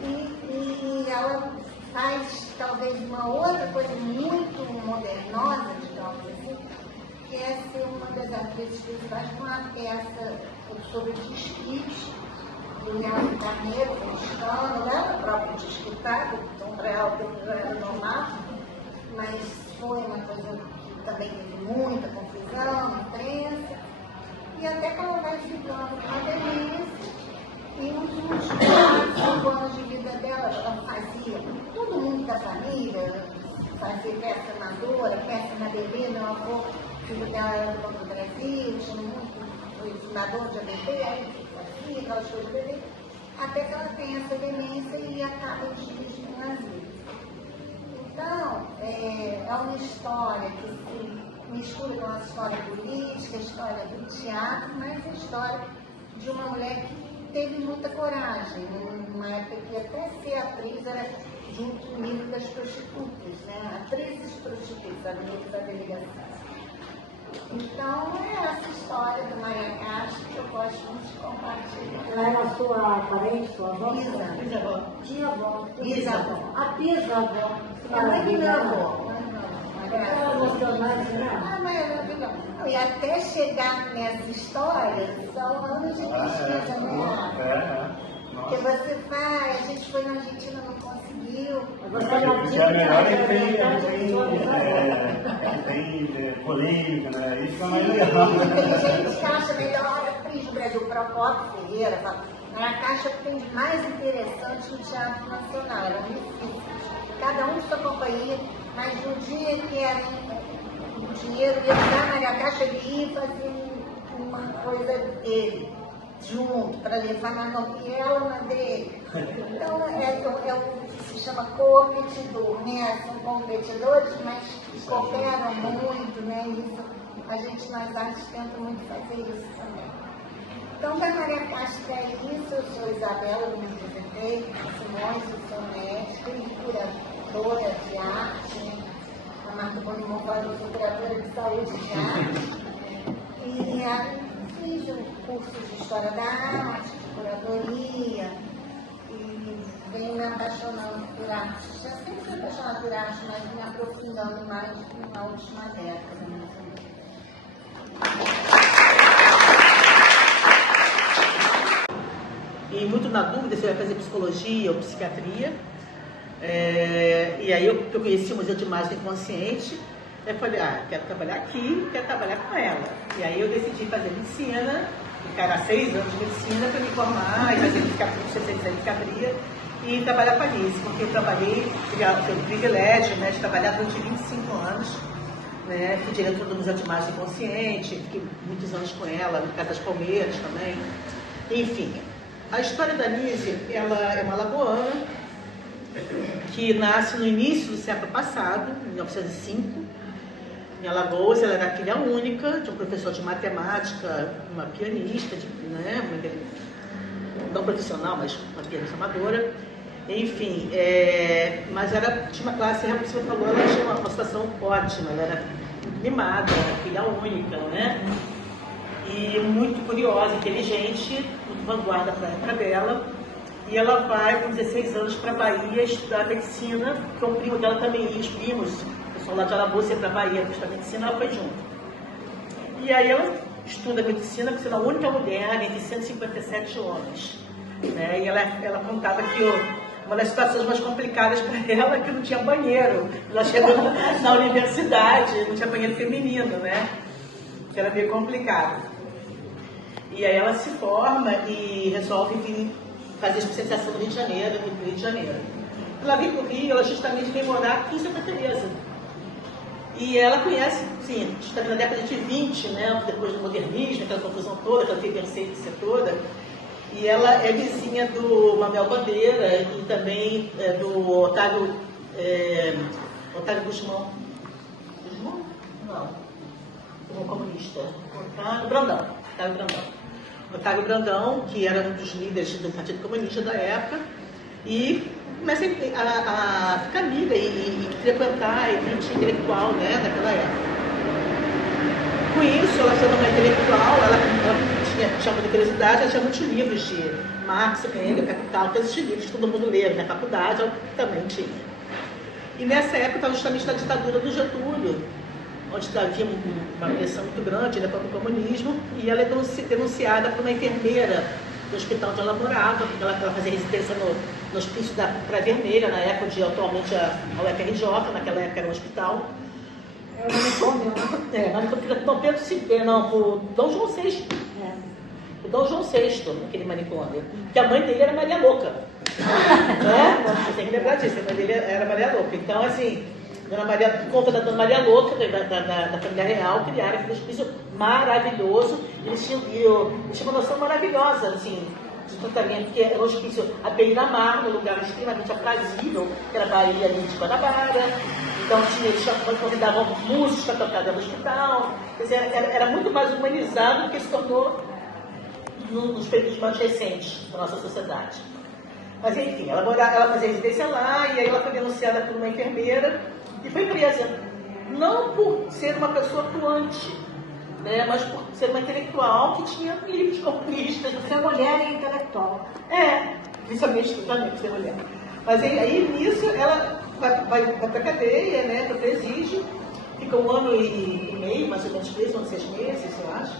e ela faz talvez uma outra coisa muito modernosa, digamos assim, que é ser uma das atrizes que faz uma peça sobre disquite, do Nelson Carneiro, mexicano, ela própria disquitada, então para ela já era normal, mas foi uma coisa que também teve muita confusão na imprensa, e até que ela vai ficando com a demência, e nos últimos 5 anos de vida dela, ela fazia, todo mundo da família, fazia peça amadora, peça na bebê, meu avô, filho dela era do Banco do Brasil, tinha muito, foi fundador de ABB, aí fazia aquelas coisas de bebê, até que ela tem essa demência e acaba os dias no asilo. Então, é uma história que se mistura com a história política, a história do teatro, mas a história de uma mulher que teve muita coragem, numa época que até ser atriz era junto com o livro das prostitutas, né? Atrizes prostitutas, amigos da delegação. Então, é essa história da Maria Castro que eu gosto muito de compartilhar. Ela era sua parente, sua avó? Bisavó. Tia-avó. Bisavó. A bisavó. A mãe do meu avô. Ela emocionante, né? Ah, mas ela E até chegar nessa história, são anos de pesquisa, né? Porque você vai, a gente foi na Argentina, não conseguiu. Isso é melhor que tem polêmica, né? Isso é mais legal. Tem gente que acha melhor a atriz do Brasil, o Procopio Ferreira, fala, é a caixa que tem de mais interessante no Teatro Nacional. Era muito difícil. Cada um de sua companhia, mas no dia que era o dinheiro ia dar na caixa, ele ia fazer uma coisa dele, junto, para levar na novela na dele. Então é o que se chama competidor, né? São competidores, mas cooperam muito, né? Isso, a gente nas artes tenta muito fazer isso também. Então, da Maria Castro é isso, eu sou Isabela, do me apresentei, Simões, eu sou médica e curadora de arte, né? A Marta Bonimon fala, eu sou curadora de saúde de arte. E fiz um curso de História da Arte, de curadoria, e venho me apaixonando por arte. Já sempre fui apaixonada por arte, mas me aprofundando mais na última década. Né? E muito na dúvida se eu ia fazer psicologia ou psiquiatria. E aí eu conheci o Museu de Imagem Inconsciente. Eu falei, quero trabalhar aqui, quero trabalhar com ela. E aí eu decidi fazer medicina, ficar 6 anos de medicina para me formar e fazer especialização em psiquiatria e trabalhar com a Alice, porque eu trabalhei, tive o privilégio, né, de trabalhar durante 25 anos. Né, fui diretora do Museu de Imagem Inconsciente, fiquei muitos anos com ela, no Casa das Palmeiras também. Enfim, a história da Nise, ela é uma alagoana que nasce no início do século passado, em 1905, em Alagoas. Ela era filha única de um professor de matemática, uma pianista, né, não profissional, mas uma pianista amadora. Enfim, mas tinha uma classe, realmente você falou, ela tinha uma situação ótima, ela era mimada, era filha única, né? E muito curiosa, inteligente, muito vanguarda para a época dela. E ela vai com 16 anos para a Bahia estudar medicina, porque o primo dela também ia, os primos, o pessoal lá de Alagoas ia para a Bahia para estudar medicina, ela foi junto. E aí ela estuda medicina, porque ela é a única mulher entre 157 homens. Né? E ela contava que uma das situações mais complicadas para ela é que não tinha banheiro. Ela chegou na universidade, não tinha banheiro feminino, né? Que era meio complicado. E aí ela se forma e resolve vir fazer especialização no Rio de Janeiro, no Rio de Janeiro. Ela vem para o Rio, ela justamente vem morar aqui em Santa Teresa. E ela conhece, sim, justamente na década de 20, né? Depois do modernismo, aquela confusão toda, aquela efervescência toda. E ela é vizinha do Manuel Bandeira e também do Otávio Guzmão. Guzmão? Não. Como comunista. Otávio Brandão. Otávio Brandão, que era um dos líderes do Partido Comunista da época, e começa a ficar amiga e frequentar a elite intelectual, né, daquela época. Com isso, ela sendo uma intelectual, ela tinha muita curiosidade, ela tinha muitos livros de Marx, Engels, Capital, todos esses livros que todo mundo lê na faculdade, ela também tinha. E nessa época estava justamente na ditadura do Getúlio, onde havia uma pressão muito grande, né, contra o comunismo, e ela é denunciada por uma enfermeira do hospital onde ela morava, porque ela fazia residência no hospício da Praia Vermelha, na época de atualmente a UFRJ, naquela época era um hospital. É o manicômio. Dom Pedro V, não, por Dom João VI. O Dom João VI, aquele manicômio. Que a mãe dele era Maria Louca. Você tem que lembrar disso, a mãe dele era Maria Louca. Então, assim, Dona Maria, por conta da Dona Maria Louca, da família real, criaram aquele hospício maravilhoso. Eles tinham uma noção maravilhosa, assim, de tratamento, que era um hospício à beira-mar, num lugar extremamente aprazível, que era a Bahia ali de Guanabara. Então, eles convidavam músicos para tocar dentro do hospital. Quer dizer, era muito mais humanizado do que se tornou nos períodos mais recentes da nossa sociedade. Mas, enfim, ela fazia residência lá, e aí ela foi denunciada por uma enfermeira e foi presa. Não por ser uma pessoa atuante, né, mas por ser uma intelectual que tinha livros comunistas. Ser mulher e intelectual. Principalmente também por ser mulher. Mas aí, nisso, ela vai para a cadeia, né, para o presídio, fica 1 ano e meio, mais ou menos preso, uns 6 meses, eu acho.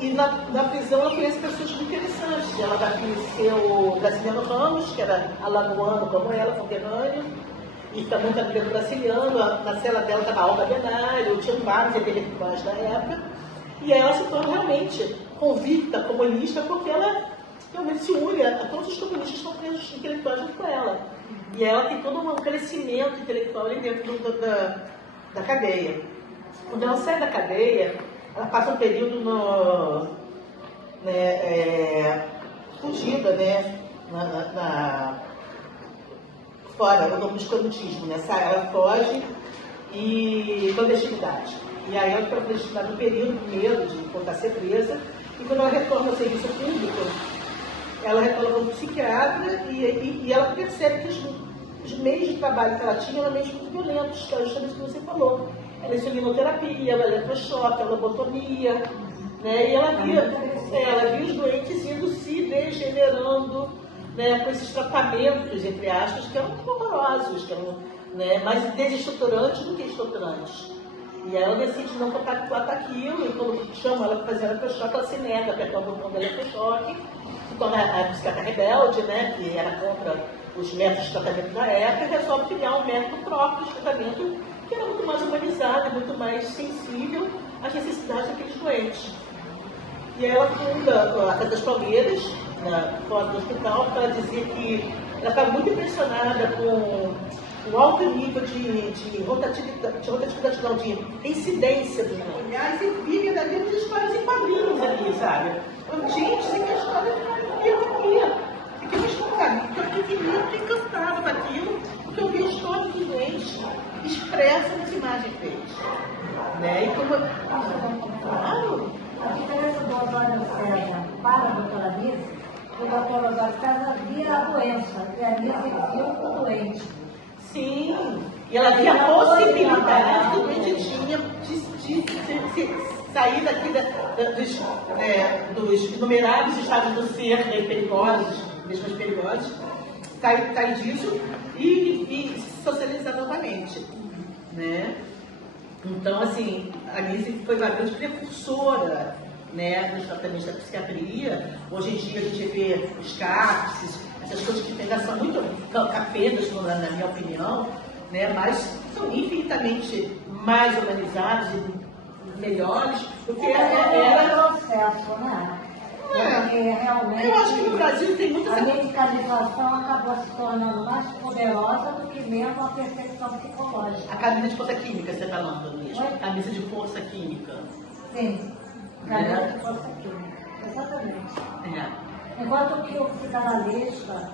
E na prisão ela conhece pessoas muito interessantes. Ela conheceu o Graciliano Ramos, que era alagoano como ela, conterrâneo, e está muito amiga do Graciliano. Na cela dela estava a Olga Benário, tinha vários intelectuais da época. E ela se torna realmente convicta comunista porque ela realmente se une a todos os comunistas que estão presos intelectuais junto com ela. E ela tem todo um crescimento intelectual ali dentro da cadeia. Quando ela sai da cadeia, ela passa um período fugida, né, fora do escrotismo, né? Ela foge e clandestinidade. E aí ela fica clandestinidade um período, com medo de voltar a ser presa. E quando ela retorna ao serviço público, ela retorna como psiquiatra e ela percebe que os meios de trabalho que ela tinha eram meios muito violentos, que é justamente o que você falou. Ela é insulinoterapia, ela é eletrochoque, ela é lobotomia, né? E ela via os doentes indo se degenerando, né, com esses tratamentos, entre aspas, que eram muito horrorosos, que eram, né, mais desestruturantes do que estruturantes. E aí ela decide não compactuar com aquilo, e quando chamam ela para fazer eletrochoque, ela se nega a apertar o botão do eletrochoque, se torna a psiquiatra rebelde, né, que era contra os métodos de tratamento da época, e resolve criar um método próprio de tratamento que era muito mais humanizado, muito mais sensível às necessidades daqueles doentes. E aí ela funda a Casa das Palmeiras, fora do hospital, porque ela dizia que ela estava muito impressionada com o alto nível de rotatividade, não, de incidência dos olhares e via verdadeiras histórias em quadrinhos ali, sabe? Gente, isso aqui é a história que eu queria. Fiquei responsável, porque eu fiquei muito encantada com aquilo, porque eu vi a história dos doentes expressa nas imagens deles. Né? E como... Claro! A diferença do Osório César para a doutora Nise, o doutor Osório César via a doença e a Nise viu o doente. Sim, e ela via a possibilidade que o doente tinha de sair daqui dos inumeráveis estados do ser perigosos, mesmo perigosos, sair disso e se socializar novamente. Né? Então, assim, a Nise foi uma grande precursora, né, dos tratamentos da psiquiatria. Hoje em dia a gente vê os cápses, essas coisas que ainda são muito capetas, na minha opinião, né, mas são infinitamente mais humanizados e melhores do que era o processo, né? Porque realmente eu acho que no Brasil tem muita... A medicalização acabou se tornando mais poderosa do que mesmo a percepção psicológica. A camisa de força química, você está falando mesmo? A camisa de força química. Sim, camisa de força química, exatamente. Enquanto que o psicanalista,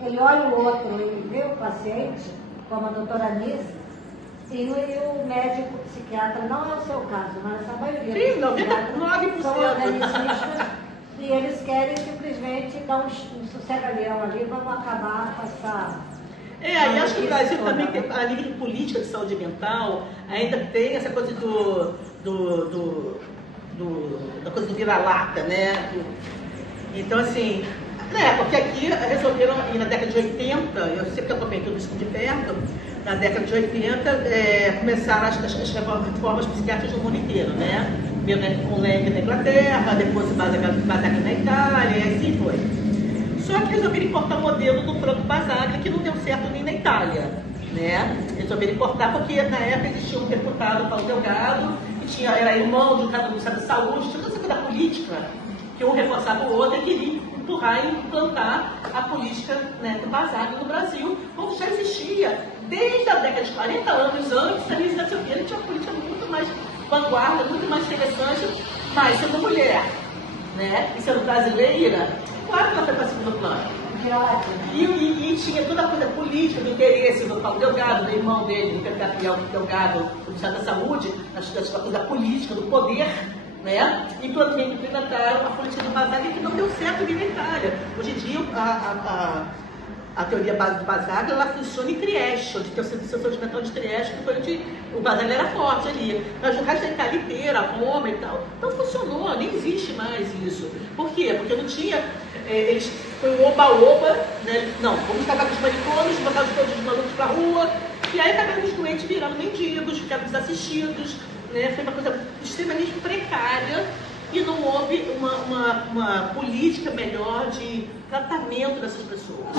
ele olha o outro, ele vê o paciente, como a doutora Nise, e o médico psiquiatra, não é o seu caso, mas a maioria sim, dos psiquiatras 99%. são organicistas e eles querem simplesmente dar um sossega-leão ali, vamos acabar com essa... E acho que o Brasil também, tem, a nível de política de saúde mental, ainda tem essa coisa da coisa do vira-lata, né? Então, assim, porque aqui resolveram, na década de 80, eu sempre acompanhei tudo isso de perto, na década de 80, começaram as reformas psiquiátricas no mundo inteiro, né? Primeiro com o Lang na Inglaterra, depois o Basaglia na Itália, e assim foi. Só que resolveram importar o modelo do Franco Basaglia, que não deu certo nem na Itália, né? Resolveram importar porque na época existia um deputado, Paulo Delgado, que era irmão de um cara do Ministério da Saúde, tinha toda essa coisa política, que um reforçava o outro e queria empurrar e implantar a política, né, do Basaglia no Brasil, como já existia desde a década de 40 anos antes. A Nise da Silveira tinha uma política muito mais vanguarda, muito mais interessante, mas sendo mulher, né, e sendo brasileira, claro que ela foi para segundo plano. E tinha toda a coisa política, do interesse do Paulo Delgado, do irmão dele, do Gabriel Delgado, do Ministério da Saúde, a coisa política, do poder, né? E implementaram a política do Basaglia, que não deu certo na Itália. Hoje em dia, a teoria do Basaglia, ela funciona em Trieste, onde tem o centro de saúde mental de Trieste, que foi onde o Basaglia era forte ali. Mas o resto da Itália inteira, Roma e tal, não funcionou, nem existe mais isso. Por quê? Porque não tinha... eles foi um oba-oba, né? Não, vamos acabar com os manicômios, botar todos os malucos pra rua, e aí acabaram os doentes virando mendigos, ficaram desassistidos, né? Foi uma coisa extremamente precária e não houve uma política melhor de tratamento dessas pessoas.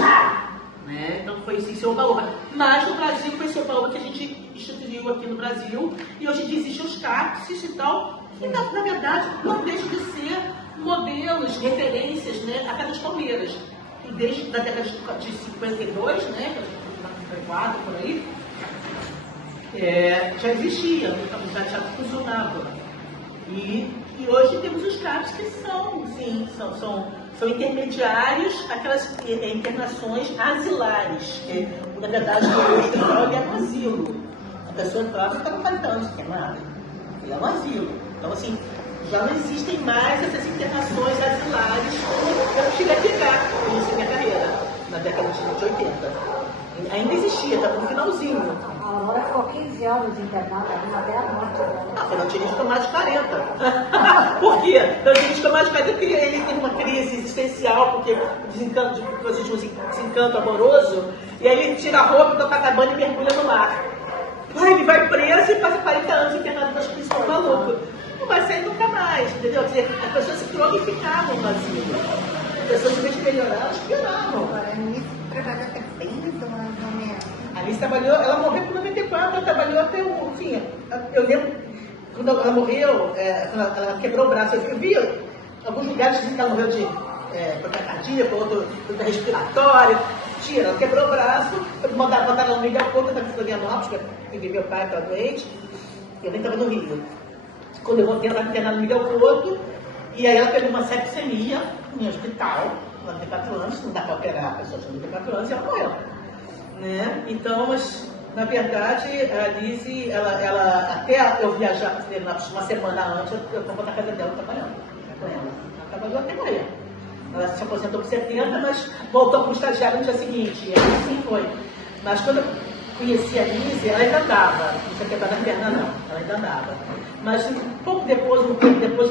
Né? Então foi assim, seu oba-oba. Mas no Brasil foi seu oba-oba que a gente instituiu aqui no Brasil, e hoje em dia existem os CAPS e tal, que na verdade não deixam de ser modelos, referências, né, a Casa de Palmeiras. E desde a década de 52, né, 54, por aí, já existia, já tinha funcionado. E hoje temos os CAPs que são, sim, são intermediários, aquelas internações asilares, que na verdade o hospital é um asilo. A pessoa entrava e ficava 40 anos internada. Ele é um asilo. Então, assim, já não existem mais essas internações asilares como eu cheguei a pegar no início da minha carreira, na década de 80. Ainda existia, estava no finalzinho. A Aurora ficou 15 anos internada, até a morte dela. Ah, eu não tinha ficou mais de 40. Por quê? Eu tinha ficou mais de 40 porque ele teve uma crise existencial, porque existe um desencanto amoroso, e aí ele tira a roupa do Copacabana e mergulha no mar. Aí ele vai preso e passa 40 anos internado nas prisões maluco. Não vai sair nunca mais, entendeu? Quer dizer, as pessoas se cronificavam no asilo. As pessoas, em vez de melhorar, elas pioravam. Agora, a Anice trabalhou até bem mais ou menos. A Anice trabalhou, ela morreu com 94, ela trabalhou até o fim. Eu lembro, quando ela morreu, ela quebrou o braço. Eu vi alguns lugares que ela morreu de problema cardíaco, outro respiratório. Tira, ela quebrou o braço, botaram ela no Miguel Couto, eu estava em Florianópolis, porque meu pai estava doente, eu nem estava no Rio. Quando eu voltei, ela estava internada no Miguel Couto, e aí ela pegou uma septicemia em hospital, ela tem 4 anos, não dá para operar a pessoa de 94 anos, e ela morreu. Né? Então, mas, na verdade, a Lizzie, ela até eu viajar para Florianópolis uma semana antes, eu vou na casa dela trabalhando com ela. Ela trabalhou até morrer. Ela se aposentou com 70, mas voltou como estagiária no dia seguinte. E assim foi. Mas quando eu conheci a Lizzie, ela ainda andava. Não tinha quebrado a perna, não. Ela ainda andava. Mas um tempo depois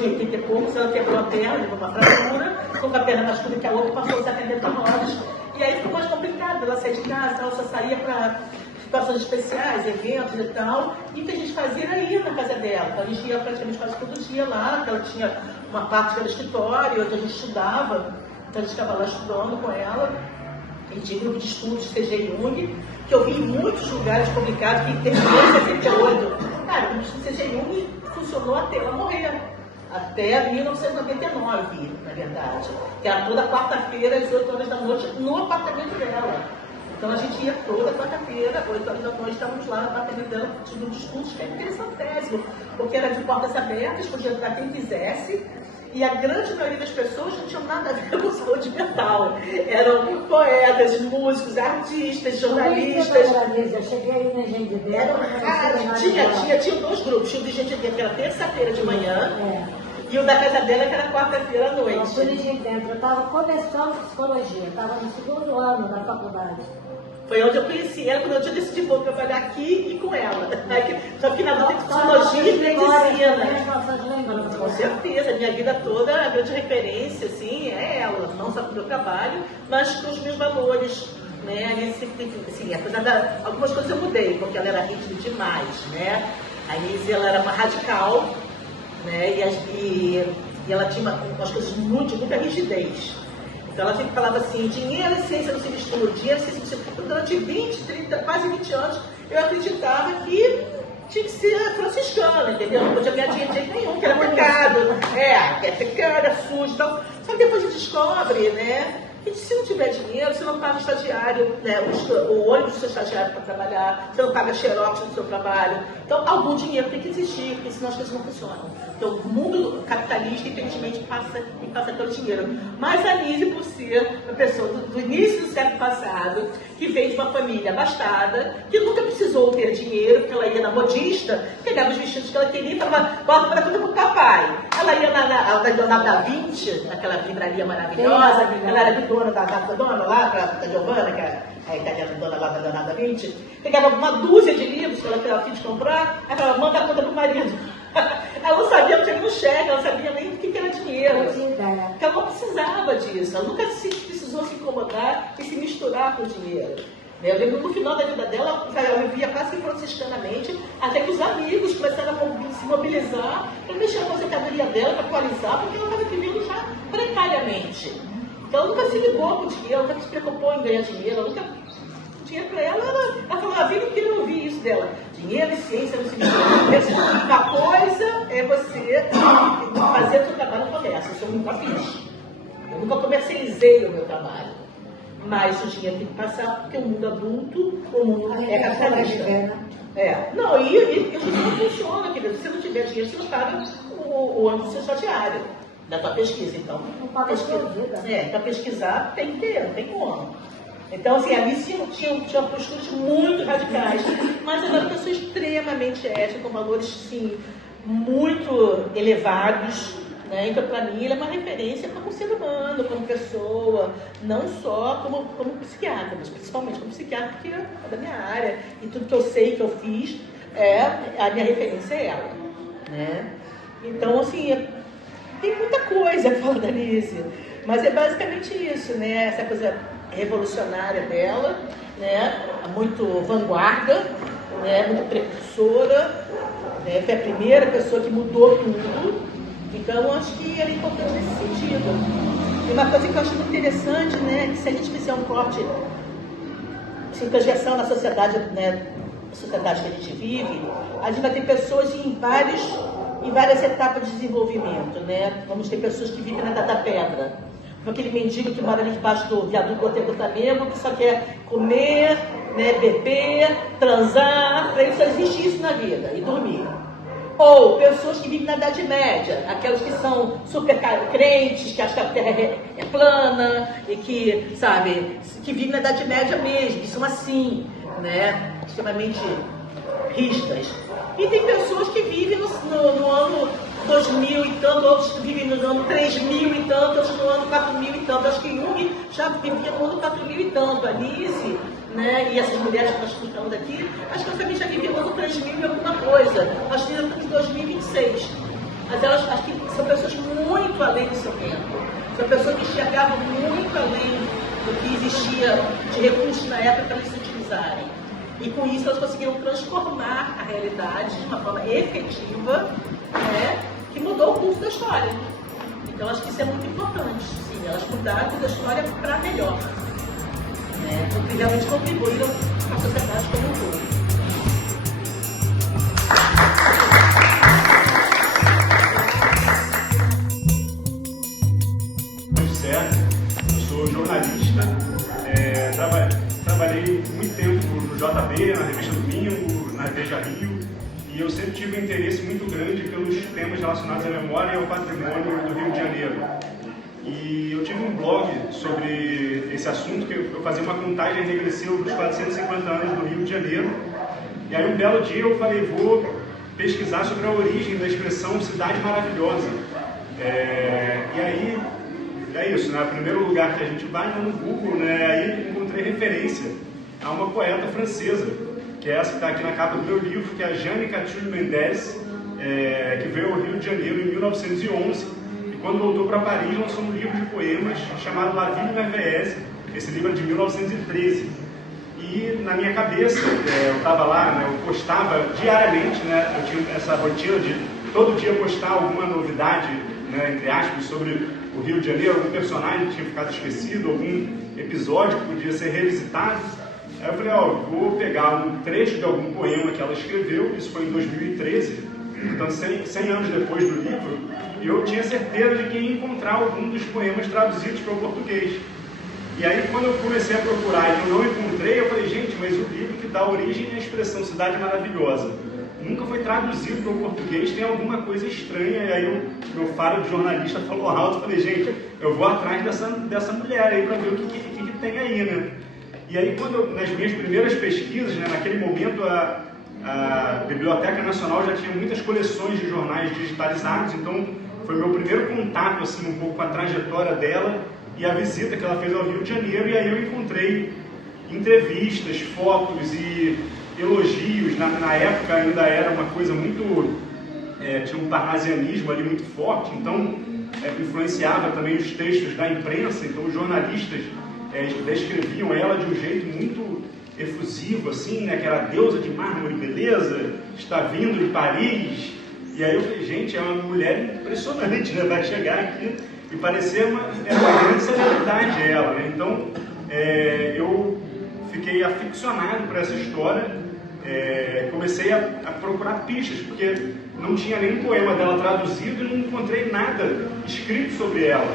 de 80 e poucos, ela quebrou a perna, levou uma fratura, ficou com a perna mais curta que a outra, passou a se atender para nós. E aí ficou mais complicado. Ela saía de casa, ela só saía para situações especiais, eventos e tal. E o que a gente fazia era ir na casa dela. Então a gente ia praticamente quase todo dia lá, ela tinha uma parte que era escritório, onde a gente estudava. Então a gente ficava lá estudando com ela. A gente tinha grupo de estudos de CG Jung, que eu vi em muitos lugares publicados que terminou em 78. Cara, o grupo de CG Jung funcionou até ela morrer. Até 1999, na verdade. Que era toda quarta-feira, às 8 horas da noite, no apartamento dela. Então a gente ia toda quarta-feira, 8 horas da noite, estávamos lá no apartamento dela, tinha um discurso que é interessantésimo, porque era de portas abertas, podia entrar quem quisesse, e a grande maioria das pessoas não tinham nada a ver com saúde mental. Eram poetas, músicos, artistas, jornalistas. Eu cheguei aí na Engenho de Dedo. Tinha 2 grupos, tinha o de Engenho de Dedo, que era terça-feira de manhã, e o da casa dela, que era quarta-feira à noite. Eu fui no Engenho de Dedo, eu estava começando psicologia, estava no 2º ano da faculdade. Foi onde eu conheci ela, quando eu tinha decidido vou trabalhar aqui e com ela. Só que na dúvida de psicologia e medicina. Com certeza, minha vida toda, a grande referência, assim, é ela. Não só para o meu trabalho, mas com os meus valores. Né? Assim, apesar algumas coisas eu mudei, porque ela era rígida demais. Né? A Lizzie, ela era uma radical, né? e ela tinha umas coisas de muita rigidez. Então ela sempre falava assim, dinheiro e ciência não se misturam, dinheiro e ciência não se misturam. Durante 20, 30, quase 20 anos, eu acreditava que tinha que ser franciscana, entendeu? Não podia ganhar dinheiro de jeito nenhum, que era pecado. É pecado, é sujo. Então, só que depois a gente descobre, né? Que se não tiver dinheiro, você não paga o estagiário, né, o ônibus do seu estagiário para trabalhar, você não paga xerox no seu trabalho. Então, algum dinheiro tem que existir, porque senão as coisas não funcionam. Então, o mundo capitalista, infelizmente, passa pelo dinheiro. Mas a Lizzie, por ser uma pessoa do início do século passado, que veio de uma família abastada, que nunca precisou ter dinheiro, porque ela ia na modista, pegava os vestidos que ela queria e falava, bota para tudo pro papai. Ela ia na Leonardo da Vinci, naquela livraria maravilhosa, ela era dona da dona lá, da Giovanna, que é a italiana dona lá da Leonardo da Vinci, pegava uma dúzia de livros que ela tinha fim de comprar, aí ela manda a conta pro marido. Ela não sabia, não tinha nenhum cheque, ela não sabia nem o que era dinheiro. Porque ela não precisava disso, ela nunca precisou se incomodar e se misturar com o dinheiro. Eu lembro no final da vida dela, ela vivia quase que franciscanamente, até que os amigos começaram a se mobilizar para mexer com a aposentadoria dela, para atualizar, porque ela estava vivendo já precariamente. Então ela nunca se ligou com o dinheiro, nunca se preocupou em ganhar dinheiro, ela nunca... Dinheiro para ela falou, a vida inteira eu ouvi isso dela. Dinheiro e ciência não se misturam. A única coisa é você fazer o seu trabalho no comércio. Isso eu nunca fiz. Eu nunca comercializei o meu trabalho. Mas o dinheiro tem que passar, porque o mundo adulto, o mundo é capitalista. Não, e o dinheiro não funciona, querido. Se você não tiver dinheiro, você não paga o ônibus do seu diário da tua pesquisa. Então, para pesquisar tem que ter, não tem como. Então, assim, ali tinha posturas muito radicais, mas ela era uma pessoa extremamente ética, com valores, sim, muito elevados, né? Então, para mim, ele é uma referência como ser humano, como pessoa, não só como psiquiatra, mas principalmente como psiquiatra, porque é da minha área, e tudo que eu sei, que eu fiz, a minha referência é ela, né? Então, assim, tem muita coisa a falar da Anísia, mas é basicamente isso, né? Essa coisa revolucionária dela, né? Muito vanguarda, né? Muito precursora, né? Foi a primeira pessoa que mudou tudo, então acho que ela é importante nesse sentido. E uma coisa que eu acho muito interessante, né? Que se a gente fizer um corte, assim, projeção na sociedade, né? A sociedade que a gente vive, a gente vai ter pessoas em várias etapas de desenvolvimento, né? Vamos ter pessoas que vivem na Idade da Pedra, aquele mendigo que mora ali debaixo do viaduto do Hotel do Flamengo, que só quer comer, né, beber, transar, para ele só existe isso na vida, e dormir. Ou pessoas que vivem na Idade Média, aquelas que são super crentes, que acham que a Terra é plana, e que, sabe, que vivem na Idade Média mesmo, que são assim, né, extremamente rígidas. E tem pessoas que vivem no ano 2000 e tanto, outros vivem no ano 3000 e tanto, outros no ano 4000 e tanto. Acho que Jung já vivia no ano 4000 e tanto. Alice, né, e essas mulheres que nós estamos falando aqui, acho que elas também já viviam no ano 3000 e alguma coisa. Nós estamos em 2026. Mas elas acho que são pessoas muito além do seu tempo. São pessoas que enxergavam muito além do que existia de recursos na época para eles se utilizarem. E com isso elas conseguiram transformar a realidade de uma forma efetiva, né, que mudou o curso da história. Então acho que isso é muito importante, sim, elas mudaram o curso da história para melhor, né, porque realmente contribuíram para a sociedade como um todo. Eu sou jornalista, trabalhei muito tempo no JB, na Revista Domingo, na Veja Rio, e eu sempre tive um interesse muito grande pelos temas relacionados à memória e ao patrimônio do Rio de Janeiro. E eu tive um blog sobre esse assunto, que eu fazia uma contagem regressiva dos 450 anos do Rio de Janeiro. E aí um belo dia eu falei, vou pesquisar sobre a origem da expressão cidade maravilhosa. E aí, é isso, né? O primeiro lugar que a gente vai no Google, né? Aí encontrei referência a uma poeta francesa, que é essa que está aqui na capa do meu livro, que é a Jeanne Catulle Mendes, que veio ao Rio de Janeiro em 1911, e quando voltou para Paris lançou um livro de poemas chamado La Ville Merveilleuse. Esse livro é de 1913. E na minha cabeça, eu estava lá, né, eu postava diariamente, né, eu tinha essa rotina de todo dia postar alguma novidade, né, entre aspas, sobre o Rio de Janeiro, algum personagem que tinha ficado esquecido, algum episódio que podia ser revisitado. Aí eu falei, vou pegar um trecho de algum poema que ela escreveu, isso foi em 2013, portanto 100 anos depois do livro, e eu tinha certeza de que ia encontrar algum dos poemas traduzidos para o português. E aí, quando eu comecei a procurar e eu não encontrei, eu falei, gente, mas o livro que dá origem à expressão Cidade Maravilhosa nunca foi traduzido para o português, tem alguma coisa estranha. E aí meu faro de jornalista falou alto, eu falei, gente, eu vou atrás dessa mulher aí para ver o que tem aí, né? E aí, nas minhas primeiras pesquisas, né, naquele momento a Biblioteca Nacional já tinha muitas coleções de jornais digitalizados, então foi meu primeiro contato assim, um pouco com a trajetória dela e a visita que ela fez ao Rio de Janeiro. E aí eu encontrei entrevistas, fotos e elogios. Na época ainda era uma coisa muito... tinha um parnasianismo ali muito forte, então influenciava também os textos da imprensa, então os jornalistas descreviam ela de um jeito muito efusivo, assim, né? Que era a deusa de mármore e beleza, está vindo de Paris. E aí eu falei, gente, é uma mulher impressionante, né? Vai chegar aqui e parecer uma grande celebridade ela, né? Então, eu fiquei aficionado por essa história, comecei a procurar pistas, porque não tinha nenhum poema dela traduzido e não encontrei nada escrito sobre ela.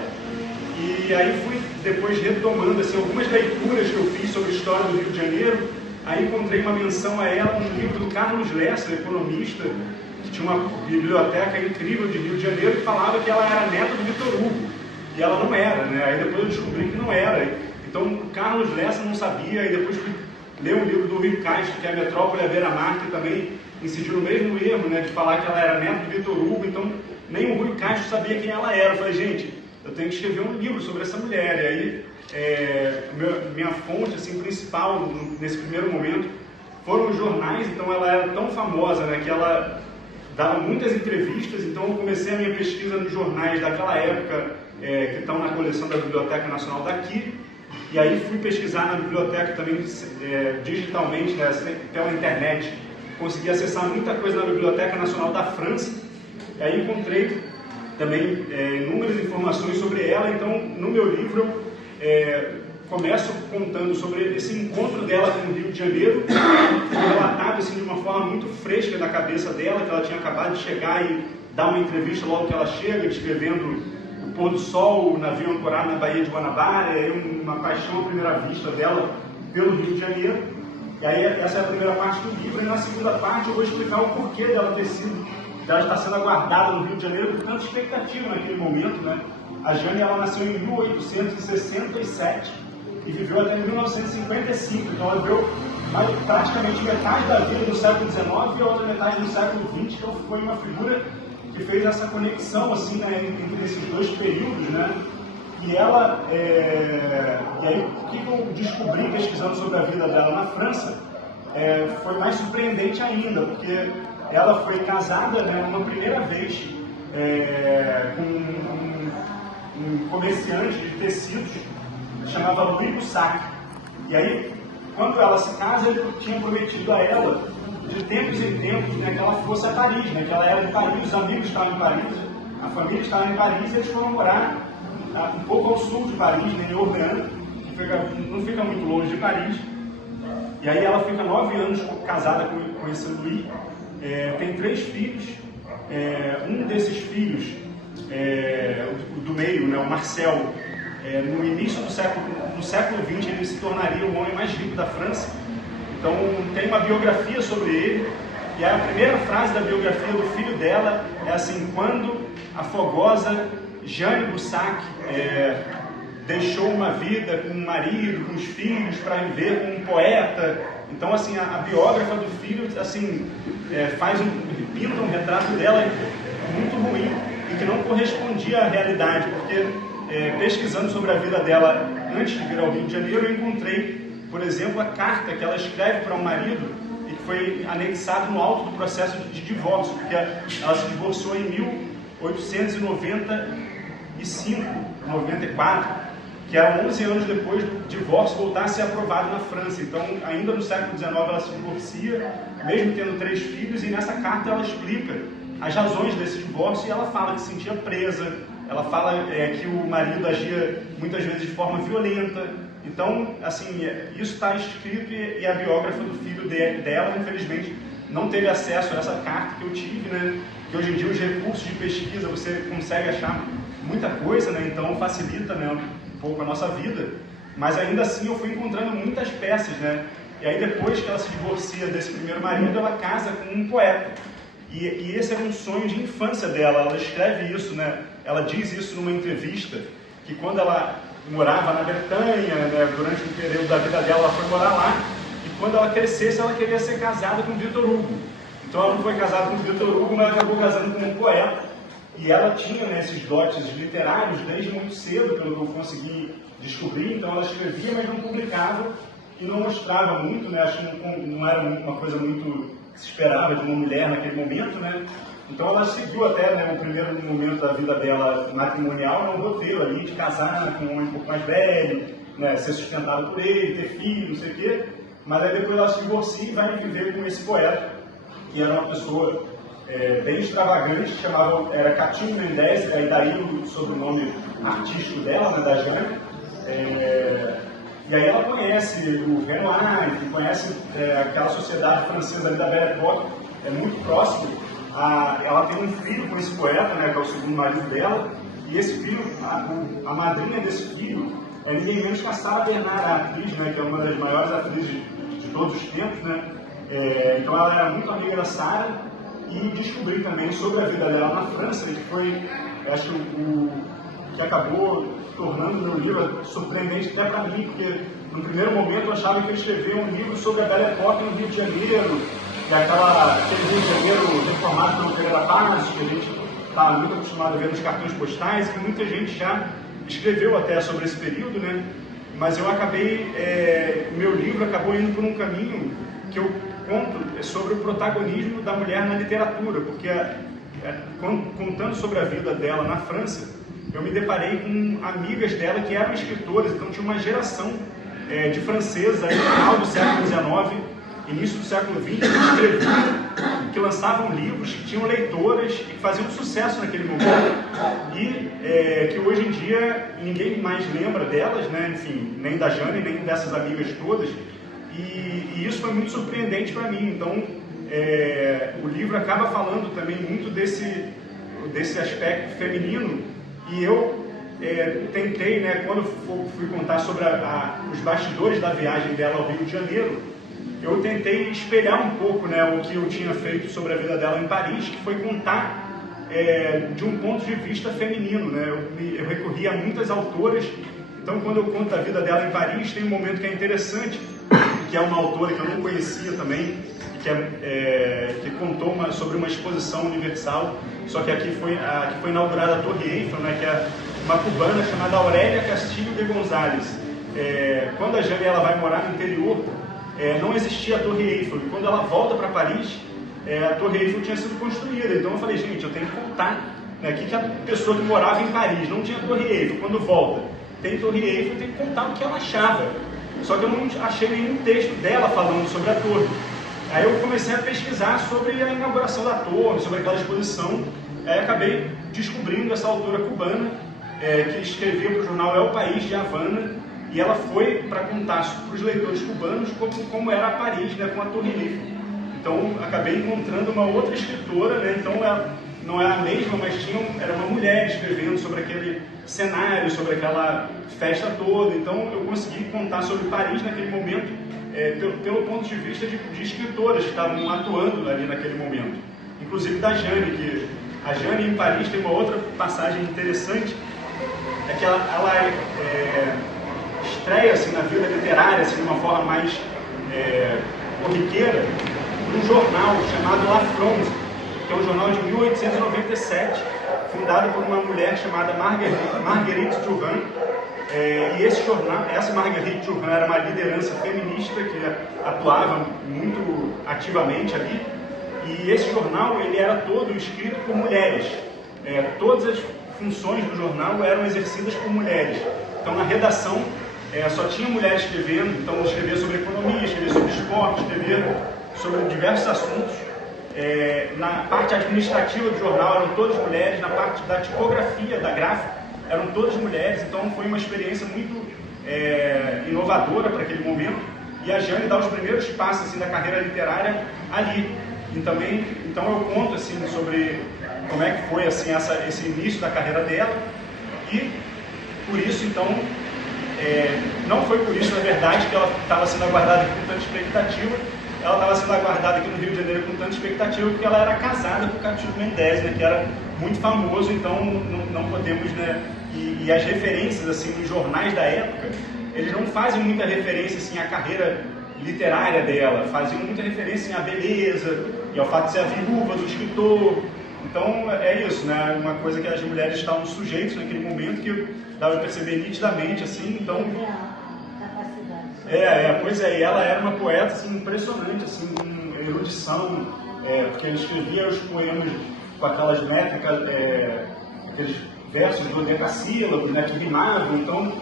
E aí fui depois retomando assim, algumas leituras que eu fiz sobre a história do Rio de Janeiro. Aí encontrei uma menção a ela num livro do Carlos Lessa, economista, que tinha uma biblioteca incrível de Rio de Janeiro, que falava que ela era neta do Vitor Hugo. E ela não era, né? Aí depois eu descobri que não era. Então o Carlos Lessa não sabia, e depois fui ler um livro do Rui Castro, que é a Metrópole à Beira-Mar, que também incidiu no mesmo erro, né? De falar que ela era neta do Vitor Hugo. Então nem o Rui Castro sabia quem ela era. Eu falei, gente, eu tenho que escrever um livro sobre essa mulher. E aí, minha fonte assim, principal nesse primeiro momento foram os jornais. Então ela era tão famosa, né, que ela dava muitas entrevistas. Então eu comecei a minha pesquisa nos jornais daquela época, que estão na coleção da Biblioteca Nacional daqui. E aí fui pesquisar na biblioteca também digitalmente, né, pela internet. Consegui acessar muita coisa na Biblioteca Nacional da França. E aí encontrei também inúmeras informações sobre ela. Então, no meu livro, eu começo contando sobre esse encontro dela com o Rio de Janeiro, relatado assim, de uma forma muito fresca da cabeça dela, que ela tinha acabado de chegar e dar uma entrevista logo que ela chega, descrevendo o pôr do sol, o navio ancorado na Baía de Guanabara, uma paixão à primeira vista dela pelo Rio de Janeiro. E aí, essa é a primeira parte do livro, e na segunda parte eu vou explicar o porquê dela estar sendo aguardada no Rio de Janeiro com tanta expectativa naquele momento, né? A Jane, ela nasceu em 1867 e viveu até 1955, então ela viveu praticamente metade da vida do século XIX e a outra metade do século XX, então foi uma figura que fez essa conexão assim, né, entre esses dois períodos, né? E ela, e aí o que eu descobri pesquisando sobre a vida dela na França foi mais surpreendente ainda, porque ela foi casada, né, uma primeira vez com um comerciante de tecidos que chamava Louis Boussac. E aí, quando ela se casa, ele tinha prometido a ela, de tempos em tempos, né, que ela fosse a Paris, né, que ela era de Paris, os amigos estavam em Paris, a família estava em Paris, e eles foram morar um pouco ao sul de Paris, né, em Orléans, que não fica muito longe de Paris. E aí ela fica 9 anos casada com esse Louis. Tem 3 filhos. Um desses filhos, do meio, né, o Marcel, no início do século XX, ele se tornaria o homem mais rico da França. Então tem uma biografia sobre ele, e a primeira frase da biografia do filho dela é assim: quando a fogosa Jane Boussac deixou uma vida com um marido, com os filhos, para viver com um poeta. Então, assim, a biógrafa do filho, assim, pinta um retrato dela muito ruim e que não correspondia à realidade, porque pesquisando sobre a vida dela antes de vir ao Rio de Janeiro, eu encontrei, por exemplo, a carta que ela escreve para um marido e que foi anexado no auto do processo de divórcio, porque ela se divorciou em 1895, 94, que era 11 anos depois do divórcio voltar a ser aprovado na França. Então, ainda no século XIX, ela se divorcia, mesmo tendo 3 filhos, e nessa carta ela explica as razões desse divórcio, e ela fala que se sentia presa, ela fala que o marido agia muitas vezes de forma violenta. Então, assim, isso está escrito, e a biógrafa do filho dela, infelizmente, não teve acesso a essa carta que eu tive, né? Que hoje em dia os recursos de pesquisa você consegue achar muita coisa, né? Então facilita, né, um pouco a nossa vida, mas ainda assim eu fui encontrando muitas peças, né? E aí depois que ela se divorcia desse primeiro marido, ela casa com um poeta, e esse era um sonho de infância dela. Ela escreve isso, né? Ela diz isso numa entrevista, que quando ela morava na Bretanha, né, durante um período da vida dela, ela foi morar lá, e quando ela crescesse, ela queria ser casada com Vitor Hugo. Então ela não foi casada com Vitor Hugo, mas acabou casando com um poeta. E ela tinha, né, esses dotes literários desde muito cedo, pelo que eu consegui descobrir. Então ela escrevia, mas não publicava e não mostrava muito, né? Acho que não era uma coisa muito que se esperava de uma mulher naquele momento, né? Então ela seguiu até, né, o primeiro momento da vida dela matrimonial, um roteiro ali de casar com um homem um pouco mais velho, né, ser sustentado por ele, ter filho, não sei o quê. mas aí depois ela se divorcia e vai viver com esse poeta, que era uma pessoa bem extravagante, era Catinho Mendes, e daí o sobrenome artístico dela, né, da Jane. E aí ela conhece o Renoir, conhece aquela sociedade francesa ali da Belle Époque, é muito próximo. Ela tem um filho com esse poeta, né, que é o segundo marido dela, e esse filho, a madrinha desse filho, é ninguém menos que a Sarah Bernard, a atriz, né, que é uma das maiores atrizes de todos os tempos, né? Então ela era muito amiga da Sarah, e descobri também sobre a vida dela na França, que foi, acho que acabou tornando meu livro surpreendente até para mim, porque no primeiro momento eu achava que eu escrevia um livro sobre a Belle Époque no Rio de Janeiro, e aquele Rio de Janeiro reformado pelo Pereira Passos, que a gente está muito acostumado a ver nos cartões postais, que muita gente já escreveu até sobre esse período, né? Mas eu acabei, meu livro acabou indo por um caminho que eu conto sobre o protagonismo da mulher na literatura, porque contando sobre a vida dela na França, eu me deparei com amigas dela que eram escritoras, então tinha uma geração de francesas ali no final do século XIX, início do século XX, que escreviam, que lançavam livros, que tinham leitoras e que faziam sucesso naquele momento, e que hoje em dia ninguém mais lembra delas, né? Enfim, nem da Jane, nem dessas amigas todas, e isso foi muito surpreendente para mim. Então o livro acaba falando também muito desse aspecto feminino, e eu tentei, né, quando fui contar sobre os bastidores da viagem dela ao Rio de Janeiro, eu tentei espelhar um pouco, né, o que eu tinha feito sobre a vida dela em Paris, que foi contar de um ponto de vista feminino, né? Eu recorri a muitas autoras. Então, quando eu conto a vida dela em Paris, tem um momento que é interessante, que é uma autora que eu não conhecia também, que contou sobre uma exposição universal, só que aqui foi inaugurada a Torre Eiffel, né, que é uma cubana chamada Aurélia Castillo de González. Quando a Jane ela vai morar no interior, não existia a Torre Eiffel, e quando ela volta para Paris, a Torre Eiffel tinha sido construída. Então eu falei, gente, eu tenho que contar, né, que a pessoa que morava em Paris não tinha Torre Eiffel, quando volta, tem Torre Eiffel, eu tenho que contar o que ela achava. Só que eu não achei nenhum texto dela falando sobre a torre. Aí eu comecei a pesquisar sobre a inauguração da torre, sobre aquela exposição. Aí acabei descobrindo essa autora cubana, que escrevia para o jornal El País de Havana, e ela foi para contar para os leitores cubanos como era Paris, né, com a Torre Eiffel. Então acabei encontrando uma outra escritora, né, então ela não era a mesma, mas era uma mulher escrevendo sobre aquele cenário, sobre aquela festa toda. Então eu consegui contar sobre Paris naquele momento, pelo ponto de vista de escritoras que estavam atuando ali naquele momento. Inclusive da Jane, que a Jane em Paris tem uma outra passagem interessante, é que ela estreia assim, na vida literária, assim, de uma forma mais corriqueira, num jornal chamado La Fronde, que é um jornal de 1897, fundado por uma mulher chamada Marguerite Durand. E esse jornal, essa Marguerite Durand era uma liderança feminista que atuava muito ativamente ali. E esse jornal ele era todo escrito por mulheres. Todas as funções do jornal eram exercidas por mulheres. Então na redação só tinha mulheres escrevendo, então escrevia sobre economia, escrevia sobre esporte, escrevia sobre diversos assuntos. Na parte administrativa do jornal eram todas mulheres, na parte da tipografia, da gráfica, eram todas mulheres. Então foi uma experiência muito inovadora para aquele momento, e a Jane dá os primeiros passos assim, da carreira literária ali. Então eu conto assim, sobre como é que foi assim, esse início da carreira dela, e por isso então, não foi por isso na verdade que ela estava sendo aguardada aqui com tanta expectativa. Ela estava sendo aguardada aqui no Rio de Janeiro com tanta expectativa porque ela era casada com o Catinho Mendes, né, que era muito famoso. Então não podemos, né, e as referências assim nos jornais da época, eles não fazem muita referência assim à carreira literária dela, faziam muita referência assim, à beleza e ao fato de ser a viúva do escritor. Então é isso, né, uma coisa que as mulheres estavam sujeitas naquele momento, que dava para perceber nitidamente assim. Então pois é, e ela era uma poeta assim, impressionante, assim, com erudição, porque ela escrevia os poemas com aquelas métricas, aqueles versos dodecassílabos, né, que rimavam. Então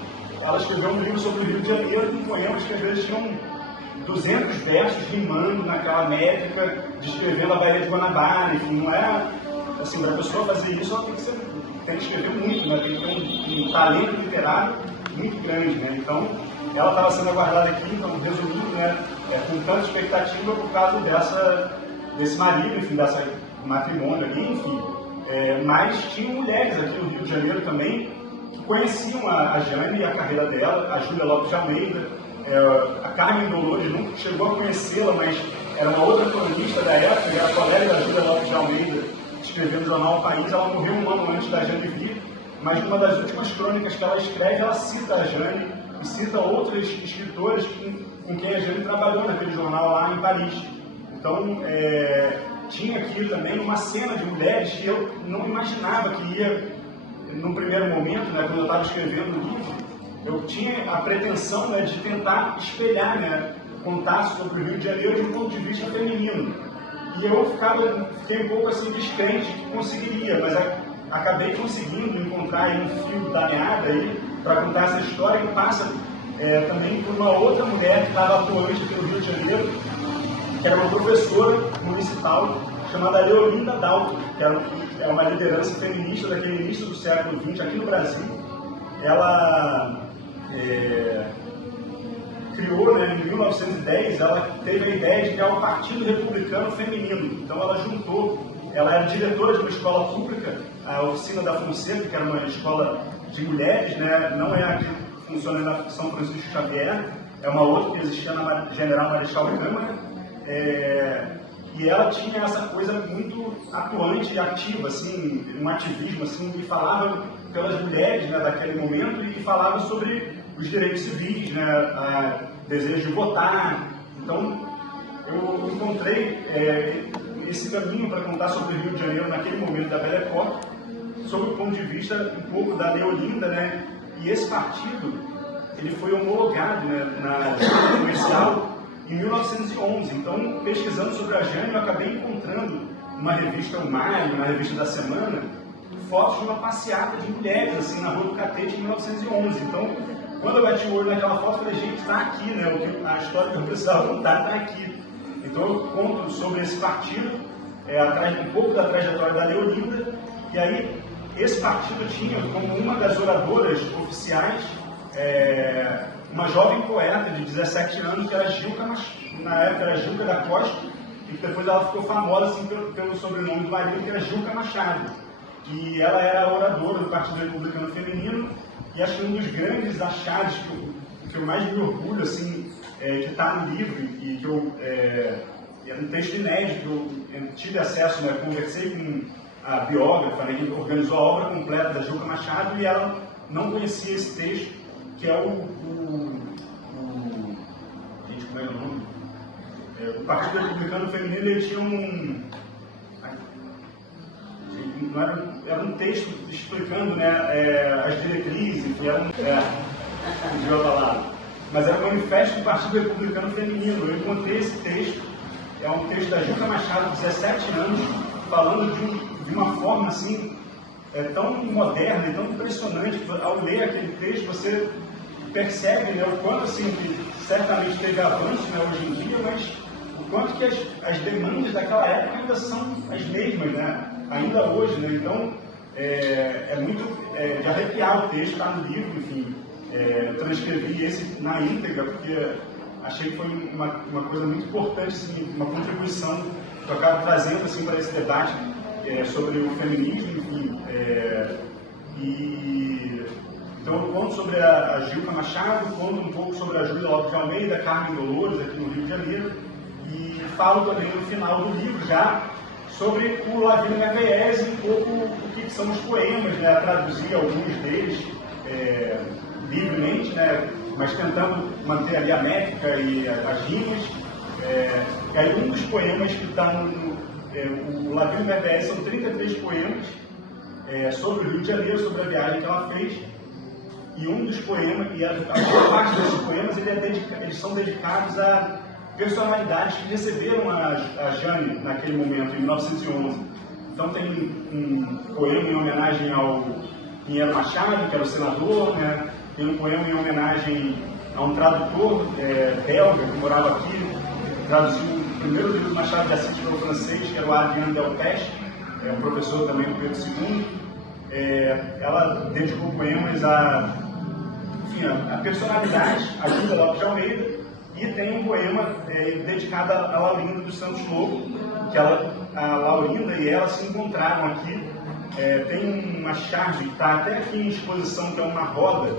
ela escreveu um livro sobre o Rio de Janeiro com poemas que às vezes tinham 200 versos rimando naquela métrica, descrevendo a Baía de Guanabara, enfim, não é assim, para a pessoa fazer isso, ela tem que escrever muito, né? Tem que ter um talento literário muito grande, né? Então, ela estava sendo aguardada aqui, então, resumindo, né? Com tanta expectativa por causa desse marido, enfim, dessa matrimônio ali, enfim. Mas tinham mulheres aqui no Rio de Janeiro também que conheciam a Jane e a carreira dela, a Júlia Lopes de Almeida, a Carmen Dolores nunca chegou a conhecê-la, mas era uma outra cronista da época, era colega da Júlia Lopes de Almeida, escrevendo no jornal O País. Ela morreu um ano antes da Jane vir, mas numa das últimas crônicas que ela escreve, ela cita a Jane e cita outros escritores com quem a Jane trabalhou naquele jornal lá em Paris. Então, tinha aqui também uma cena de mulheres que eu não imaginava que ia, no primeiro momento, né, quando eu estava escrevendo o livro, eu tinha a pretensão, né, de tentar espelhar, né, contar sobre o Rio de Janeiro de um ponto de vista feminino. E eu fiquei um pouco assim descrente que conseguiria, mas acabei conseguindo encontrar aí um fio da meada aí para contar essa história que passa também por uma outra mulher que estava atuante aqui no Rio de Janeiro, que era uma professora municipal chamada Leolinda Dalto, que é uma liderança feminista daquele início do século XX aqui no Brasil. Ela criou, né, em 1910, ela teve a ideia de criar o Partido Republicano Feminino. Então ela era diretora de uma escola pública, a Oficina da Fonseca, que era uma escola de mulheres, né, não é a que funciona na São Francisco Xavier, é uma outra que existia na General Marechal Câmara. E ela tinha essa coisa muito atuante e ativa, assim, um ativismo, assim, que falava pelas mulheres, né, daquele momento, e falava sobre os direitos civis, né, desejo de votar. Então, eu encontrei esse caminho para contar sobre o Rio de Janeiro naquele momento da Belle Époque, sob o ponto de vista um pouco da Leolinda, né, e esse partido, ele foi homologado, né, na Junta Comercial em 1911. Então, pesquisando sobre a Jane, eu acabei encontrando numa revista O Mário, na revista da Semana, fotos de uma passeata de mulheres, assim, na Rua do Catete, em 1911. Então, quando eu bati o olho naquela foto, eu falei, gente, está aqui, né? A história que eu precisava contar está aqui. Então, eu conto sobre esse partido, um pouco da trajetória da Leolinda, e aí, esse partido tinha como uma das oradoras oficiais uma jovem poeta de 17 anos, que era na época era Gilca da Costa, e que depois ela ficou famosa assim, pelo sobrenome do marido, que era Gilca Machado. E ela era oradora do Partido Republicano Feminino, e acho que um dos grandes achados que eu mais me orgulho, assim, que está no livro, e que é um texto inédito, que eu tive acesso, né, conversei com a biógrafa, né, que organizou a obra completa da Gilca Machado, e ela não conhecia esse texto, que é gente, como é o nome? O Partido Republicano Feminino, ele tinha era um texto explicando, né, as diretrizes, que eram, mas era o manifesto do Partido Republicano Feminino. Eu encontrei esse texto, é um texto da Gilca Machado, de 17 anos, falando de uma forma assim, tão moderna e tão impressionante. Ao ler aquele texto, você percebe, né, o quanto, assim, que certamente teve avanço, né, hoje em dia, mas o quanto que as demandas daquela época ainda são as mesmas, né, ainda hoje, né. Então, é muito de arrepiar o texto, está no livro, enfim. Eu transcrevi esse na íntegra, porque achei que foi uma coisa muito importante, assim, uma contribuição que eu acabo trazendo, assim, para esse debate sobre o feminismo, enfim. Então eu conto sobre a Gilca Machado, conto um pouco sobre a Júlia Lopes de Almeida, Carmen Dolores, aqui no Rio de Janeiro, e falo também no final do livro já sobre o Lavínia Merveillez e um pouco o que são os poemas, né, traduzir alguns deles livremente, né, mas tentando manter ali a métrica e as rimas. E aí um dos poemas que está o Lavínia Merveillez são 33 poemas sobre o Rio de Janeiro, sobre a viagem que ela fez. E um dos poemas, e a maior parte desses poemas, eles são dedicados a personalidades que receberam a Jane naquele momento, em 1911. Então tem um poema em homenagem ao Pinheiro Machado, que era o senador, né? Tem um poema em homenagem a um tradutor belga que morava aqui, traduziu o primeiro livro do Machado de Assis para o francês, que era o Adrien Delpech, um professor também do Pedro II. Ela dedicou poemas a personalidades, a Gilda Lopes de Almeida, e tem um poema dedicado a Laurinda dos Santos Lobo, que a Laurinda e ela se encontraram aqui. Tem uma charge que está até aqui em exposição, que é uma roda,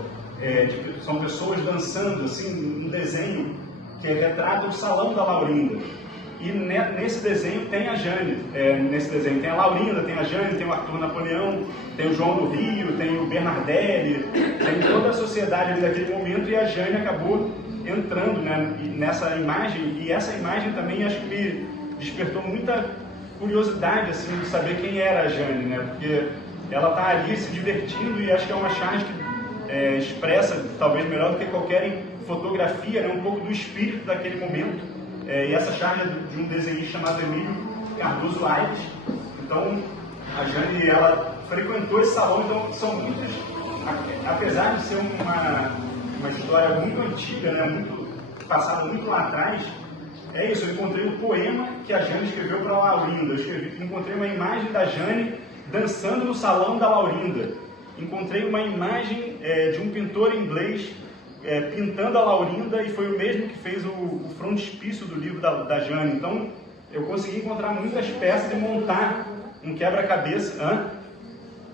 são pessoas dançando, assim, um desenho que retrata o salão da Laurinda. E nesse desenho tem a Jane, nesse desenho tem a Laurinda, tem a Jane, tem o Arthur Napoleão, tem o João do Rio, tem o Bernardelli, tem toda a sociedade ali daquele momento, e a Jane acabou entrando, né, nessa imagem, e essa imagem também acho que me despertou muita curiosidade, assim, de saber quem era a Jane, né, porque ela está ali se divertindo, e acho que é uma charge que expressa, talvez melhor do que qualquer fotografia, né, um pouco do espírito daquele momento. E essa charge é de um desenhista chamado Emílio Cardoso Aires. Então, a Jane, ela frequentou esse salão, então são muitas, apesar de ser uma história muito antiga, né, passada muito lá atrás, é isso, eu encontrei um poema que a Jane escreveu para a Laurinda. Eu encontrei uma imagem da Jane dançando no salão da Laurinda. Encontrei uma imagem de um pintor inglês pintando a Laurinda, e foi o mesmo que fez o frontispício do livro da Jane. Então, eu consegui encontrar muitas peças e montar um quebra-cabeça.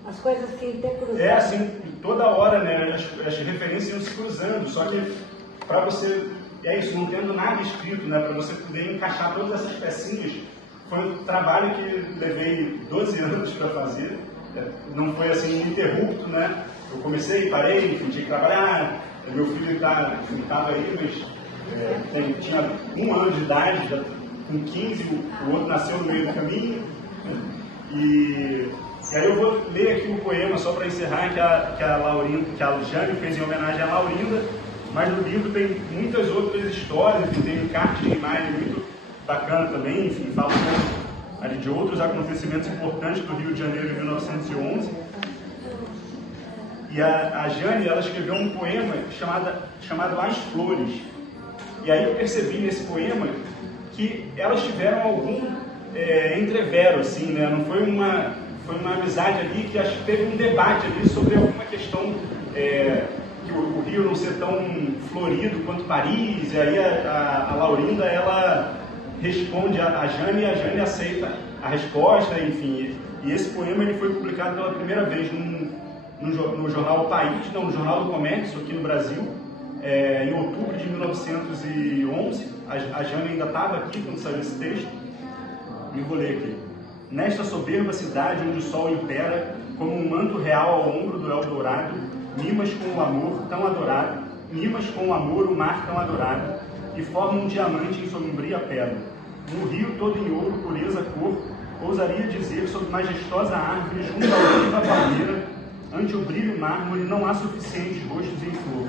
As coisas se intercruzando. Assim, toda hora, né, as referências iam se cruzando, só que para você, isso, não tendo nada escrito, né, para você poder encaixar todas essas pecinhas, foi um trabalho que levei 12 anos para fazer. Não foi assim ininterrupto, né? Eu comecei, parei, enfim, tinha que trabalhar. Meu filho estava aí, mas tinha 1 ano de idade, já, com 15, o outro nasceu no meio do caminho. E aí eu vou ler aqui um poema só para encerrar, que a Jane fez em homenagem à Laurinda, mas no livro tem muitas outras histórias, tem cartas de imagem muito bacana também, enfim, fala ali de outros acontecimentos importantes do Rio de Janeiro de 1911. E a Jane, ela escreveu um poema chamado As Flores. E aí eu percebi nesse poema que elas tiveram algum entrevero, assim, né? Não foi uma amizade ali, que acho que teve um debate ali sobre alguma questão que o Rio não ser tão florido quanto Paris. E aí a Laurinda, ela responde a Jane, e a Jane aceita a resposta, enfim. E esse poema ele foi publicado pela primeira vez no jornal O País, no Jornal do Comércio, aqui no Brasil, em outubro de 1911. A Jane ainda estava aqui quando saiu esse texto, e vou ler aqui. Nesta soberba cidade onde o sol impera, como um manto real ao ombro do Eldorado, mimas com o amor tão adorado, mimas com o amor o mar tão adorado, e forma um diamante em sombria pedra. Um rio todo em ouro, pureza, cor, ousaria dizer sob majestosa árvore junto à oliva palmeira, ante o brilho mármore não há suficientes rostos em flor.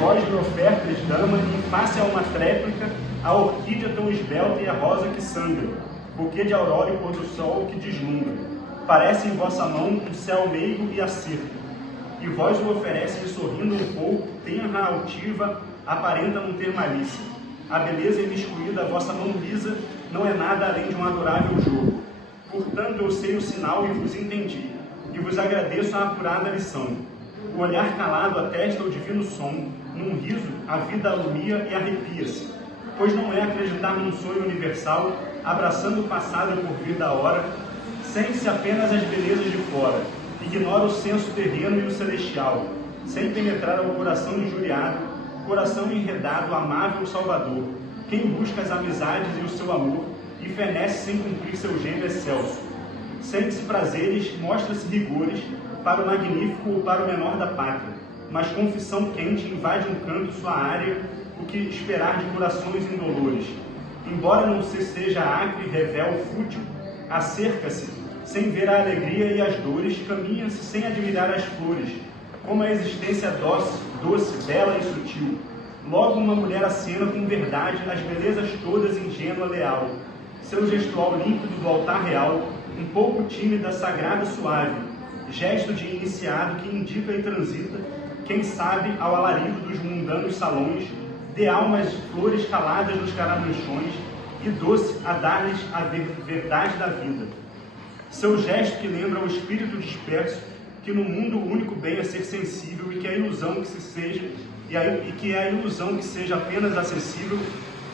Voz de ofertas, dama, em face a uma tréplica, a orquídea tão esbelta e a rosa que sangra, buquê de aurora e pôr do sol que deslumbra. Parece em vossa mão um céu meigo e acerto, e vós o oferece sorrindo um pouco, tenra, altiva, aparenta não ter malícia. A beleza imiscuída, a vossa mão lisa, não é nada além de um adorável jogo. Portanto, eu sei o sinal e vos entendi, e vos agradeço a apurada lição. O olhar calado atesta o divino som, num riso a vida alumia e arrepia-se, pois não é acreditar num sonho universal, abraçando o passado e por vir da hora, sente-se apenas as belezas de fora, ignora o senso terreno e o celestial, sem penetrar ao coração injuriado, coração enredado, amável Salvador, quem busca as amizades e o seu amor, e fenece sem cumprir seu gênio excelso. Sente-se prazeres, mostra-se rigores, para o magnífico ou para o menor da pátria, mas confissão quente invade um canto sua área, o que esperar de corações indolores. Embora não se seja acre, revel, fútil, acerca-se, sem ver a alegria e as dores, caminha-se sem admirar as flores, como a existência doce, bela e sutil. Logo uma mulher acena com verdade as belezas todas, ingênua, leal. Seu gestual límpido do altar real, um pouco tímida, sagrada, suave, gesto de iniciado que indica e transita, quem sabe ao alarido dos mundanos salões, de almas de flores caladas nos caramanchões, e doce a dar-lhes a verdade da vida. Seu gesto que lembra o espírito disperso, que no mundo o único bem é ser sensível, e que a ilusão que seja apenas acessível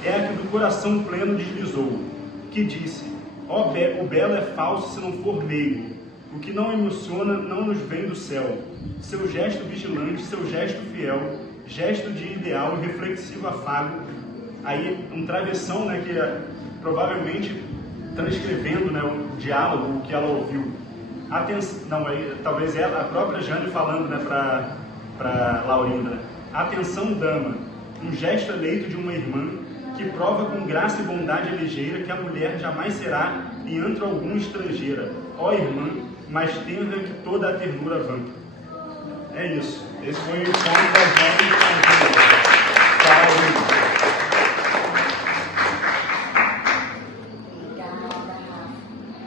é a que do coração pleno deslizou, que disse: o belo é falso se não for meio, o que não emociona não nos vem do céu. Seu gesto vigilante, seu gesto fiel, gesto de ideal e reflexivo afago. Aí um travessão, né, que provavelmente transcrevendo, né, o diálogo que ela ouviu. Talvez ela, a própria Jane falando, né, para Laurinda. Atenção, dama, um gesto eleito de uma irmã que prova com graça e bondade ligeira que a mulher jamais será em antro algum estrangeira. Ó irmã, mais tenra que toda a ternura vampa. É isso. Esse foi o ponto da Jane.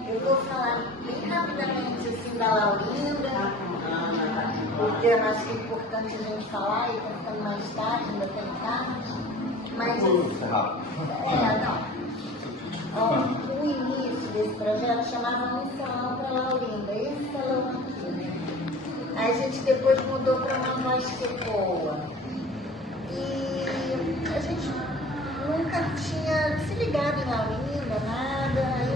Eu vou falar bem rapidamente assim da Laurinda, porque eu acho que é importante a gente falar, e está ficando mais tarde, ainda tem tarde. Mas o início desse projeto chamava Um Salão para Laurinda, esse salão aqui, né? Aí a gente depois mudou para Uma Voz que Ecoa. E a gente nunca tinha se ligado em Laurinda, nada. Aí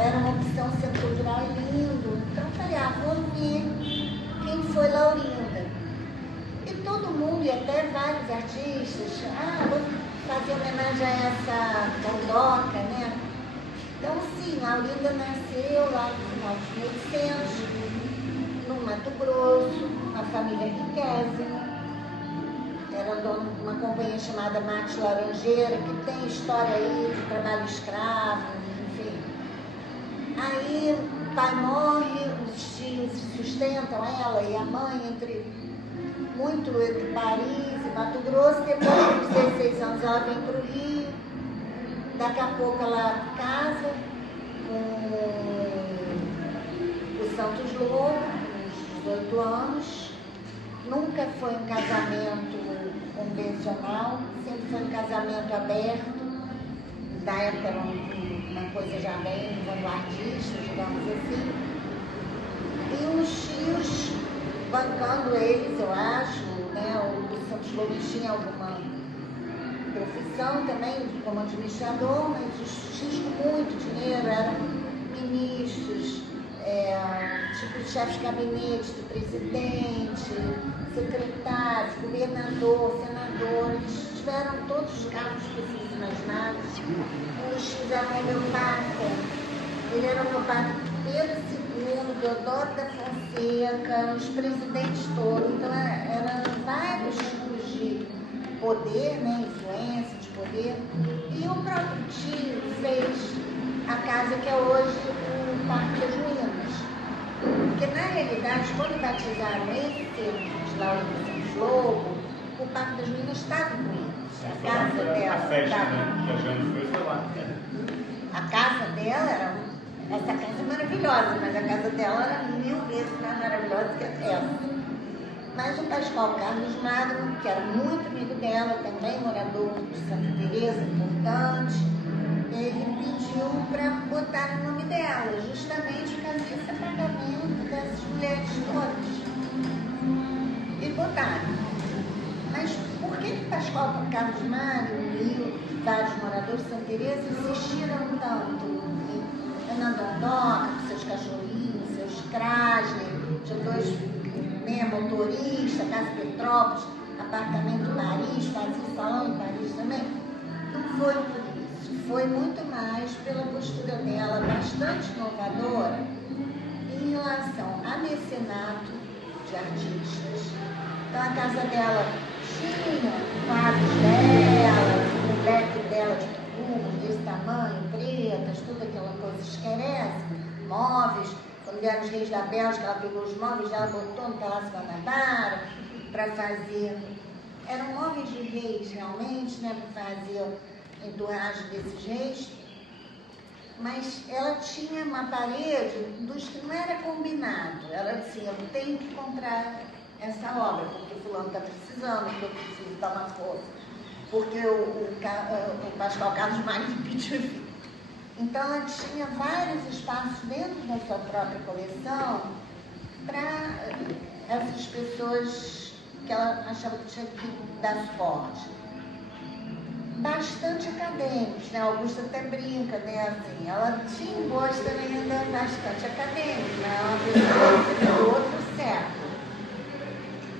era uma opção centro cultural lindo. Então eu falei, vou ver quem foi Laurinda. E todo mundo, e até vários artistas, vou fazer homenagem a essa Dondoca, né? Então, sim, Laurinda nasceu lá no final dos 1800, no Mato Grosso, uma família riquésima. Era dona de uma companhia chamada Mate Laranjeira, que tem história aí de trabalho escravo, enfim. Aí o pai morre, os tios sustentam ela e a mãe muito entre Paris e Mato Grosso. Depois de 16 anos ela vem para o Rio. Daqui a pouco ela casa com o Santos Lobo, uns 18 anos. Nunca foi um casamento convencional, sempre foi um casamento aberto. Da época era uma coisa já bem vanguardista, digamos assim. E os tios bancando eles, eu acho, né? O Santos Lobo tinha alguma profissão também como administrador, mas os tios com muito dinheiro eram ministros, tipo chefe de gabinete do presidente, secretários, governador, senador. Eles tiveram todos os cargos possíveis e imagináveis. Os tios eram homeopata. Ele era homeopata Pedro II, Deodoro da Fonseca, os presidentes todos. Então, eram vários tipos de poder, né, influência de poder. E o próprio tio fez a casa que é hoje o Parque das Ruínas. Porque, na realidade, quando batizaram esse de Laurinda Santos Lobo, o Parque das Ruínas estava em ruínas. A casa dela. A festa, né, que a Jane foi lá. A casa dela era. Essa casa é maravilhosa, mas a casa dela era 1000 vezes mais maravilhosa que essa. Mas o Pascoal Carlos Magno, que era muito amigo dela, também morador de Santa Teresa, importante, ele pediu para botar o nome dela, justamente por causa desse apagamento dessas mulheres todas. E botaram. Mas por que Pascoal Carlos Magno e vários moradores de Santa Teresa insistiram tanto? Fernando Dondoca, com seus cachorrinhos, seus Krasner, tinha 2 motoristas, Casa Petrópolis, apartamento em Paris, fazia salão em Paris também. Não foi por isso, foi muito mais pela postura dela, bastante inovadora, em relação a mecenato de artistas. Então a casa dela tinha quadros dela, o leque dela de desse tamanho, pretas, toda aquela coisa esquerece, móveis. Quando vieram os reis da Bélgica, ela pegou os móveis dela, botou no Palácio Guanabara para fazer. Eram móveis de reis, realmente, né, para fazer entourage desses reis. Mas ela tinha uma parede dos que não era combinado. Ela dizia, eu tenho que comprar essa obra, porque fulano está precisando, porque eu preciso dar uma força, porque o Pascoal Carlos Magno pediu. Então, ela tinha vários espaços dentro da sua própria coleção para essas pessoas que ela achava que tinha que dar suporte. Bastante acadêmicos, né? A Augusta até brinca, né? Assim, ela tinha um gosto ainda bastante acadêmico, né? Ela veio de outro século,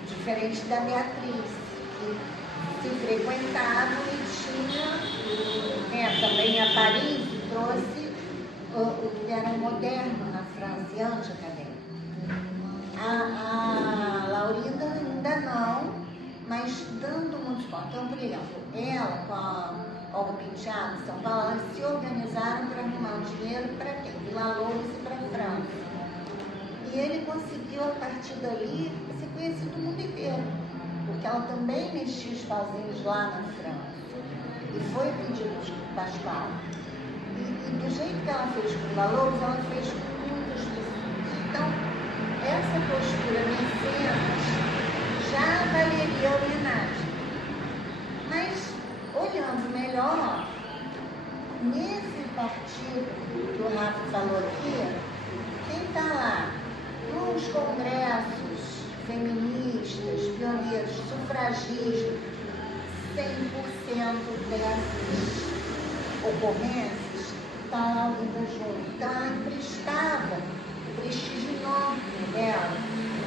diferente da Beatriz, que se frequentava e tinha, né? Também a Paris trouxe o que era moderno na França e anti-acadêmico. A Laurinda ainda não, mas dando muito suporte. Então, por exemplo, ela com a Olga Penteado, em São Paulo, elas se organizaram para arrumar um dinheiro para quem? Vila Lobos e para a França. E ele conseguiu, a partir dali, ser conhecido no mundo inteiro, porque ela também mexia os pauzinhos lá na França. E foi pedido de Pascoal. E do jeito que ela fez com Vila Lobos, ela fez com muitas pessoas. Então, essa postura mecenas já valeria a homenagem. Mas, olhando melhor, nesse partido que o Rafa falou aqui, quem está lá nos congressos feministas, pioneiros, sufragistas, 100% dessas ocorrências está lá ainda junto. Então, ela emprestava o prestígio enorme dela.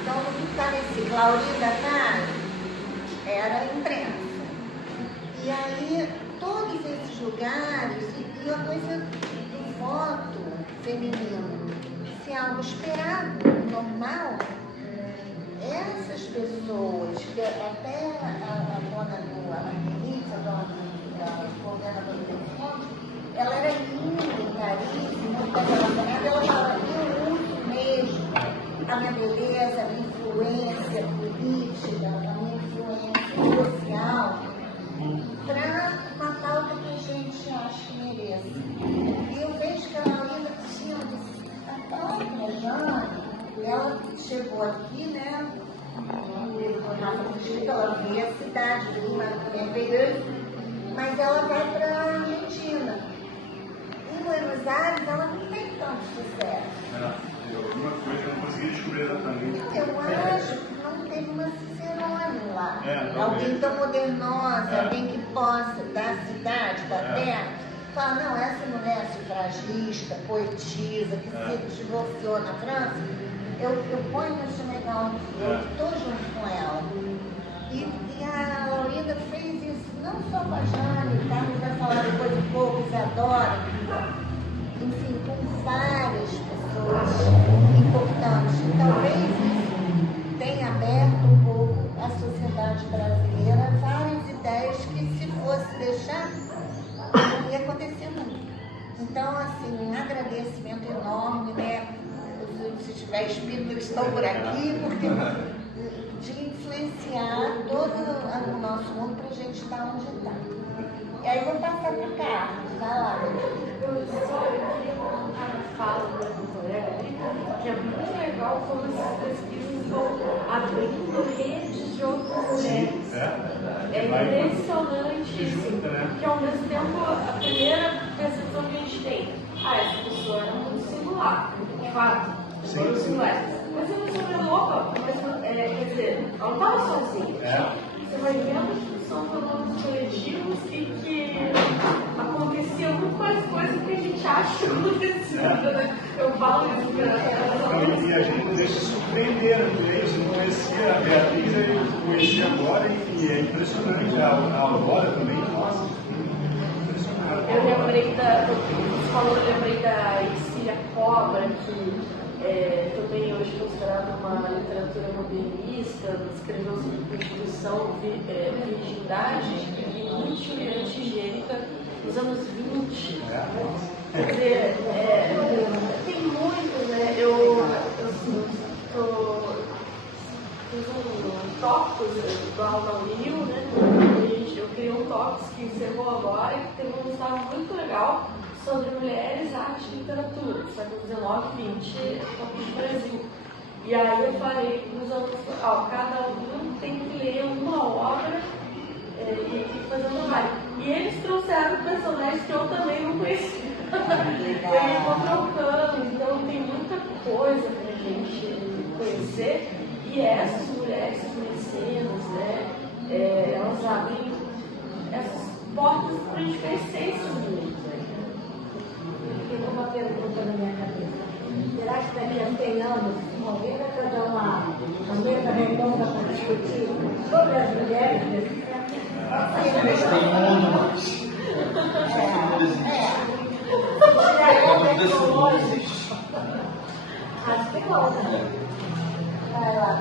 Então, no que parecia que Laurinda Caro era a imprensa. E aí, todos esses lugares, e a coisa do voto feminino, se é algo esperado, normal, essas pessoas, que até a dona do Marguerite, a dona da coordenadora do telefone, ela era linda, caríssima, ela falava, eu uso mesmo a minha beleza, a minha influência política, a minha influência social, para uma pauta que a gente acha que merece. E eu vejo que a Laurinda tinha a própria Jane, ela chegou aqui, né? Ela vê a cidade, mas ela vai para a Argentina. Em Buenos Aires, ela não tem tanto sucesso. Alguma coisa eu não consegui descobrir exatamente. Eu acho que não teve uma Cicerone lá. Alguém tão modernosa, alguém que possa, da cidade, da terra, falar, não, essa mulher sufragista, poetisa, que se divorciou na França, eu ponho esse legal aqui, eu estou junto com ela. E a Laurinda fez isso, não só com a Jane, o Carlos vai falar depois um pouco, Isadora, enfim, com várias pessoas importantes. E talvez isso tenha aberto um pouco a sociedade brasileira, várias ideias que, se fosse deixar, não ia acontecer nunca. Então, assim, um agradecimento enorme, né? Se tiver espírito, eles estão por aqui, porque de influenciar todo o nosso mundo para a gente estar onde está. E aí vou passar para o Carlos, vai lá. Eu queria colocar na fala do meu colega ali, que é muito legal como essas pesquisas estão abrindo redes de outras mulheres. É impressionante isso, porque ao mesmo tempo a primeira percepção que a gente tem, essa pessoa era muito singular, de fato, foram singulares. Mas você não soube louca, mas quer dizer, ela não estava sozinha. Você vai vendo que são fenômenos coletivos e que acontecia muito mais coisa do que a gente acha que acontecia, né? Eu falo isso E a gente deixa surpreender, né? Eu não conhecia a Beatriz, eu conheci agora e é impressionante. A Aurora também, nossa, impressionante. Eu lembrei eu lembrei da Ercília Cobra, que também hoje considerada uma literatura modernista, escreveu sobre prostituição, virgindade e lúcio e antigênica nos anos 20. Quer dizer, tem muito, né? Eu fiz um tópicos do Alma Rio, né? Eu criei um tópicos que encerrou agora e que teve um resultado muito legal sobre mulheres, arte e literatura, do século XIX e XX, no Brasil. E aí eu falei com os alunos, ó, cada um tem que ler uma obra e fazer um trabalho. E eles trouxeram personagens que eu também não conhecia. Eles vão trocando, então tem muita coisa pra gente conhecer. E essas mulheres conhecidas, né, elas abrem essas portas pra gente conhecer esse mundo. Fica uma pergunta na minha cabeça. Será que daqui a 100 anos alguém vai fazer uma mesa redonda para discutir sobre as mulheres desse tempo? Tem um mundo mais. Acho que volta. Vai lá.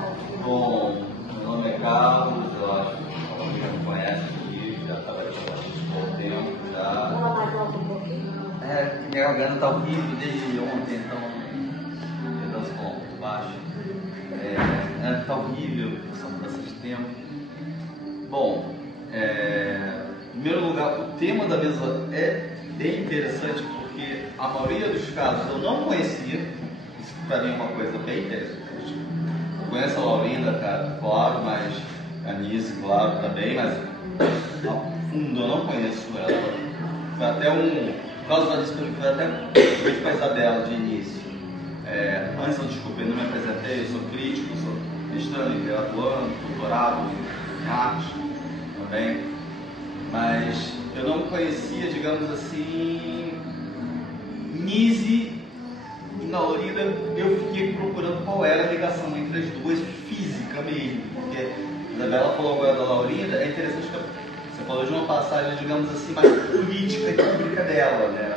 Bom, meu nome é Carlos, eu acho que alguém já me conhece aqui, já estava aqui há pouco tempo, já. Fala mais alto um pouquinho. Minha garganta está horrível desde ontem, então perdão se for um pouco baixo. Está horrível, essa mudança de tempo. Bom, em primeiro lugar, o tema da mesa é bem interessante porque a maioria dos casos eu não conhecia, isso para mim é uma coisa bem interessante. Eu conheço a Laurinda, cara, claro, mas a Nice, claro, também, mas a fundo eu não conheço ela. Foi até por causa da Nice, foi até feito com a Isabela de início. Antes eu desculpei, não me apresentei, eu sou crítico, sou mestrando em literatura, doutorado em arte também, mas eu não conhecia, digamos assim, Nise e Laurinda. Eu fiquei procurando qual era a ligação entre as duas, física mesmo, porque a Isabela falou agora da Laurinda, é interessante que você falou de uma passagem, digamos assim, mais política e pública dela, né?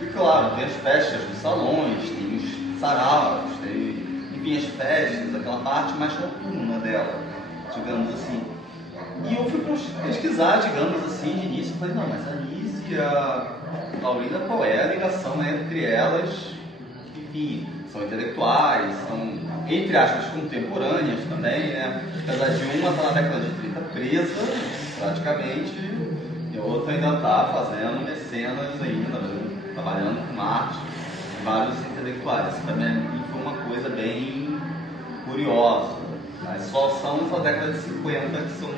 E claro, tem as festas dos salões, tem os saraus, tem, enfim, as festas, aquela parte mais noturna dela, digamos assim. E eu fui pesquisar, digamos assim, de início, falei, não, mas a Nise e a Laurinda, qual é a ligação entre elas? Enfim, são intelectuais, são, entre aspas, contemporâneas também, né? Apesar de uma estar na década de 30 presa, praticamente, e a outra ainda está fazendo mecenas ainda, trabalhando com arte, vários intelectuais. Isso também foi uma coisa bem curiosa. Mas só são da década de 50 que são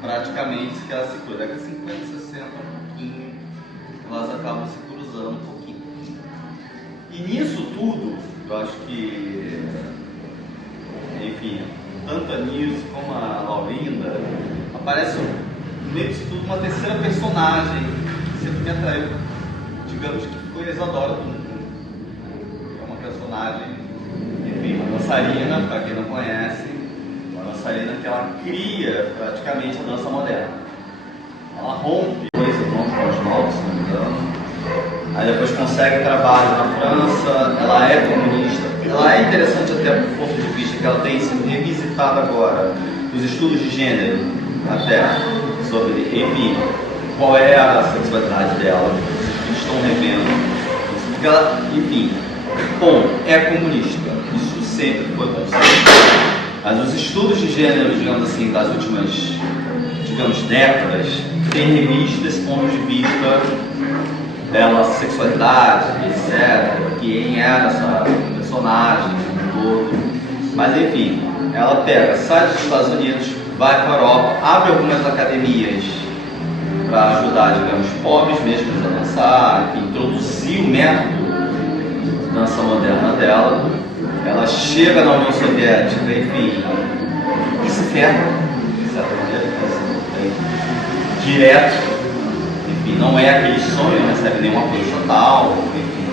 praticamente que elas se cruzam. Década de 50, 60, um pouquinho, elas acabam se cruzando um pouquinho. E nisso tudo, eu acho que, enfim, tanto a Nilce como a Laurinda, aparece no meio disso tudo uma terceira personagem que sempre me atraiu, digamos que foi a Isadora Duncan. É uma personagem, enfim, uma dançarina, para quem não conhece, uma dançarina que ela cria praticamente a dança moderna. Ela rompe coisas, rompe com os novos, se não me engano. Aí depois consegue trabalho na França, ela é comunista. Ela é interessante até do ponto de vista que ela tem sido revisitada agora, os estudos de gênero, até, sobre, enfim, qual é a sexualidade dela, eles estão revendo. Porque ela, enfim, bom, é comunista, isso sempre foi considerado. Mas os estudos de gênero, digamos assim, das últimas, digamos, décadas, têm revisto desse ponto de vista dela, sexualidade, etc., quem era essa personagem, todo. Mas enfim, ela pega, sai dos Estados Unidos, vai para a Europa, abre algumas academias para ajudar, digamos, pobres mesmo a dançar, enfim, introduzir o método de dança moderna dela. Ela chega na União Soviética, enfim, e se ferra, de certa maneira, direto. Enfim, não é aquele sonho, não recebe nenhum apoio total. Enfim,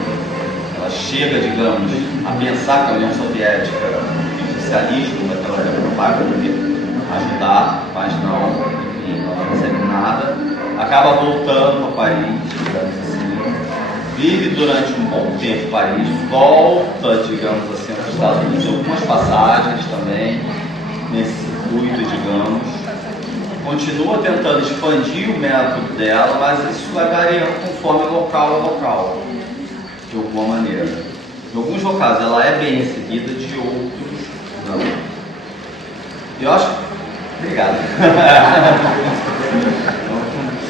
ela chega, digamos, a pensar que a União Soviética é socialismo, naquela época não vai poder ajudar, mas não, enfim, ela não recebe nada. Acaba voltando para Paris, digamos assim, vive durante um bom tempo em Paris, volta, digamos assim, aos Estados Unidos, algumas passagens também, nesse circuito, digamos. Continua tentando expandir o método dela, mas isso vai variando conforme local a local, de alguma maneira. Em alguns locais ela é bem recebida, de outros não. Eu acho. Obrigado.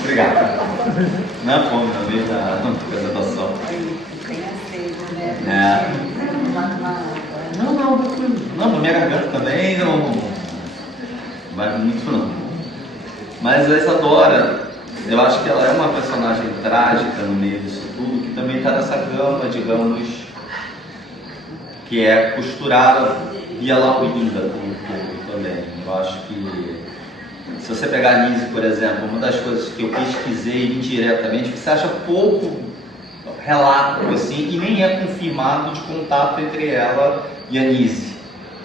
Obrigado. Não é fome, não vejo a apresentação. Tem a sede, né? Não, na minha garganta também não vai muito não. Mas a Isadora, eu acho que ela é uma personagem trágica no meio disso tudo, que também está nessa gama, digamos, que é costurada e ela linda como todo também. Eu acho que, se você pegar a Nise, por exemplo, uma das coisas que eu pesquisei indiretamente, que você acha pouco relato assim, e nem é confirmado de contato entre ela e a Nise.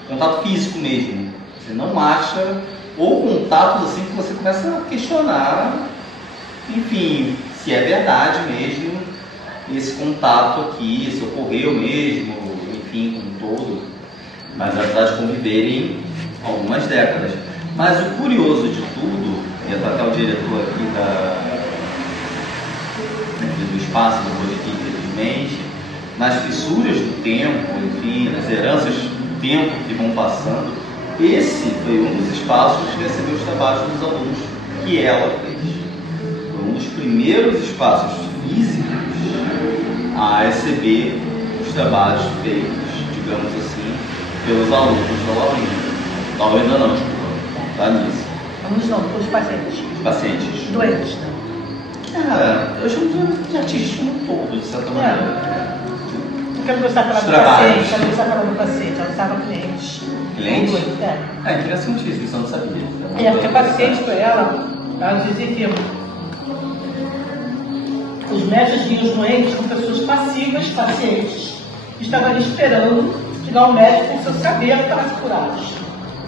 Contato físico mesmo. Você não acha, ou contatos assim que você começa a questionar, enfim, se é verdade mesmo esse contato aqui, se ocorreu mesmo, enfim, como todo, mas apesar de conviverem algumas décadas. Mas o curioso de tudo, e até o diretor aqui do espaço do Boletim, infelizmente, nas fissuras do tempo, enfim, nas heranças do tempo que vão passando, esse foi um dos espaços que recebeu os trabalhos dos alunos que ela fez. Foi um dos primeiros espaços físicos a receber os trabalhos feitos, digamos assim, pelos alunos da Laurinda. Laurinda não, desculpa, da Nise. Alunos não, os pacientes. Os pacientes. Doentes, né? Cara, eu chamo de artista como um todo, de certa maneira. Eu quero gostar pela do paciente, quero gostar pela do paciente, ela estava clientes. Cliente? É. Interessantíssimo, isso eu não sabia. É, porque paciente para ela dizia que os médicos viam os doentes como pessoas passivas, pacientes, que estavam ali esperando chegar ao médico com seu saber para se curá-los.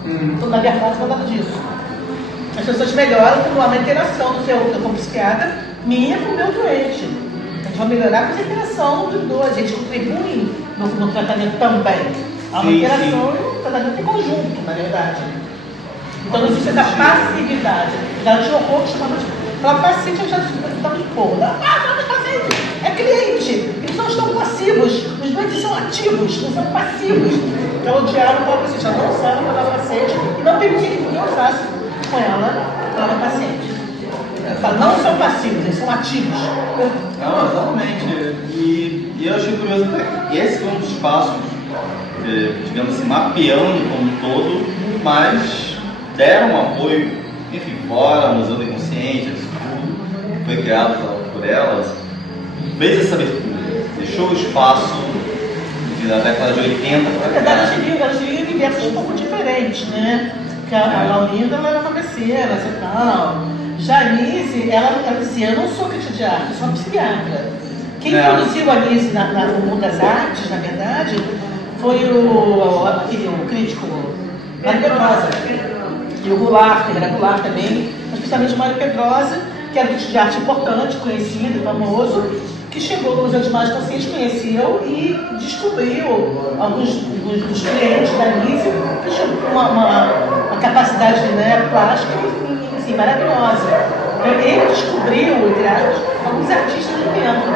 Então, na verdade, não é nada disso. As pessoas melhoram com uma interação do seu como psiquiatra, minha com o meu doente. A gente vai melhorar com essa interação dos dois, a gente contribui no tratamento também. Há uma interação e um tratamento em conjunto, na verdade. Então não existe essa passividade. Já tinha um pouco chamado de. Para paciente, eu já estava de boa. Não é paciente, é cliente. Eles não estão passivos. Os doentes são ativos, não são passivos. Então o diálogo com a paciente, ela não sabe para a paciente e não permitir que ninguém usasse com ela paciente. Não são passivos, eles são ativos. Não, exatamente. E eu achei curioso que esse foi um dos passos, digamos assim, mapeando como um todo, mas deram apoio, enfim, fora, Museu do Inconsciente, isso tudo foi criado por elas, fez essa abertura, deixou o espaço da década de 80 para na verdade, elas viviam universos um pouco diferentes, né? Porque a Laurinda, ela era uma cabeceira, e tal. Já a Nise, ela dizia, eu não sou crítica de arte, eu sou uma psiquiatra. Quem produziu a Nise no mundo das artes, na verdade, foi o crítico Mário Pedrosa. E o Goulart, que era Goulart também, mas principalmente o Mário Pedrosa, que era um crítico de arte importante, conhecido, famoso, que chegou no Museu de Imagens Conscientes, conheceu e descobriu alguns dos clientes da Nise que tinham uma capacidade, né, plástica assim, maravilhosa. Então, ele descobriu, alguns artistas do tempo.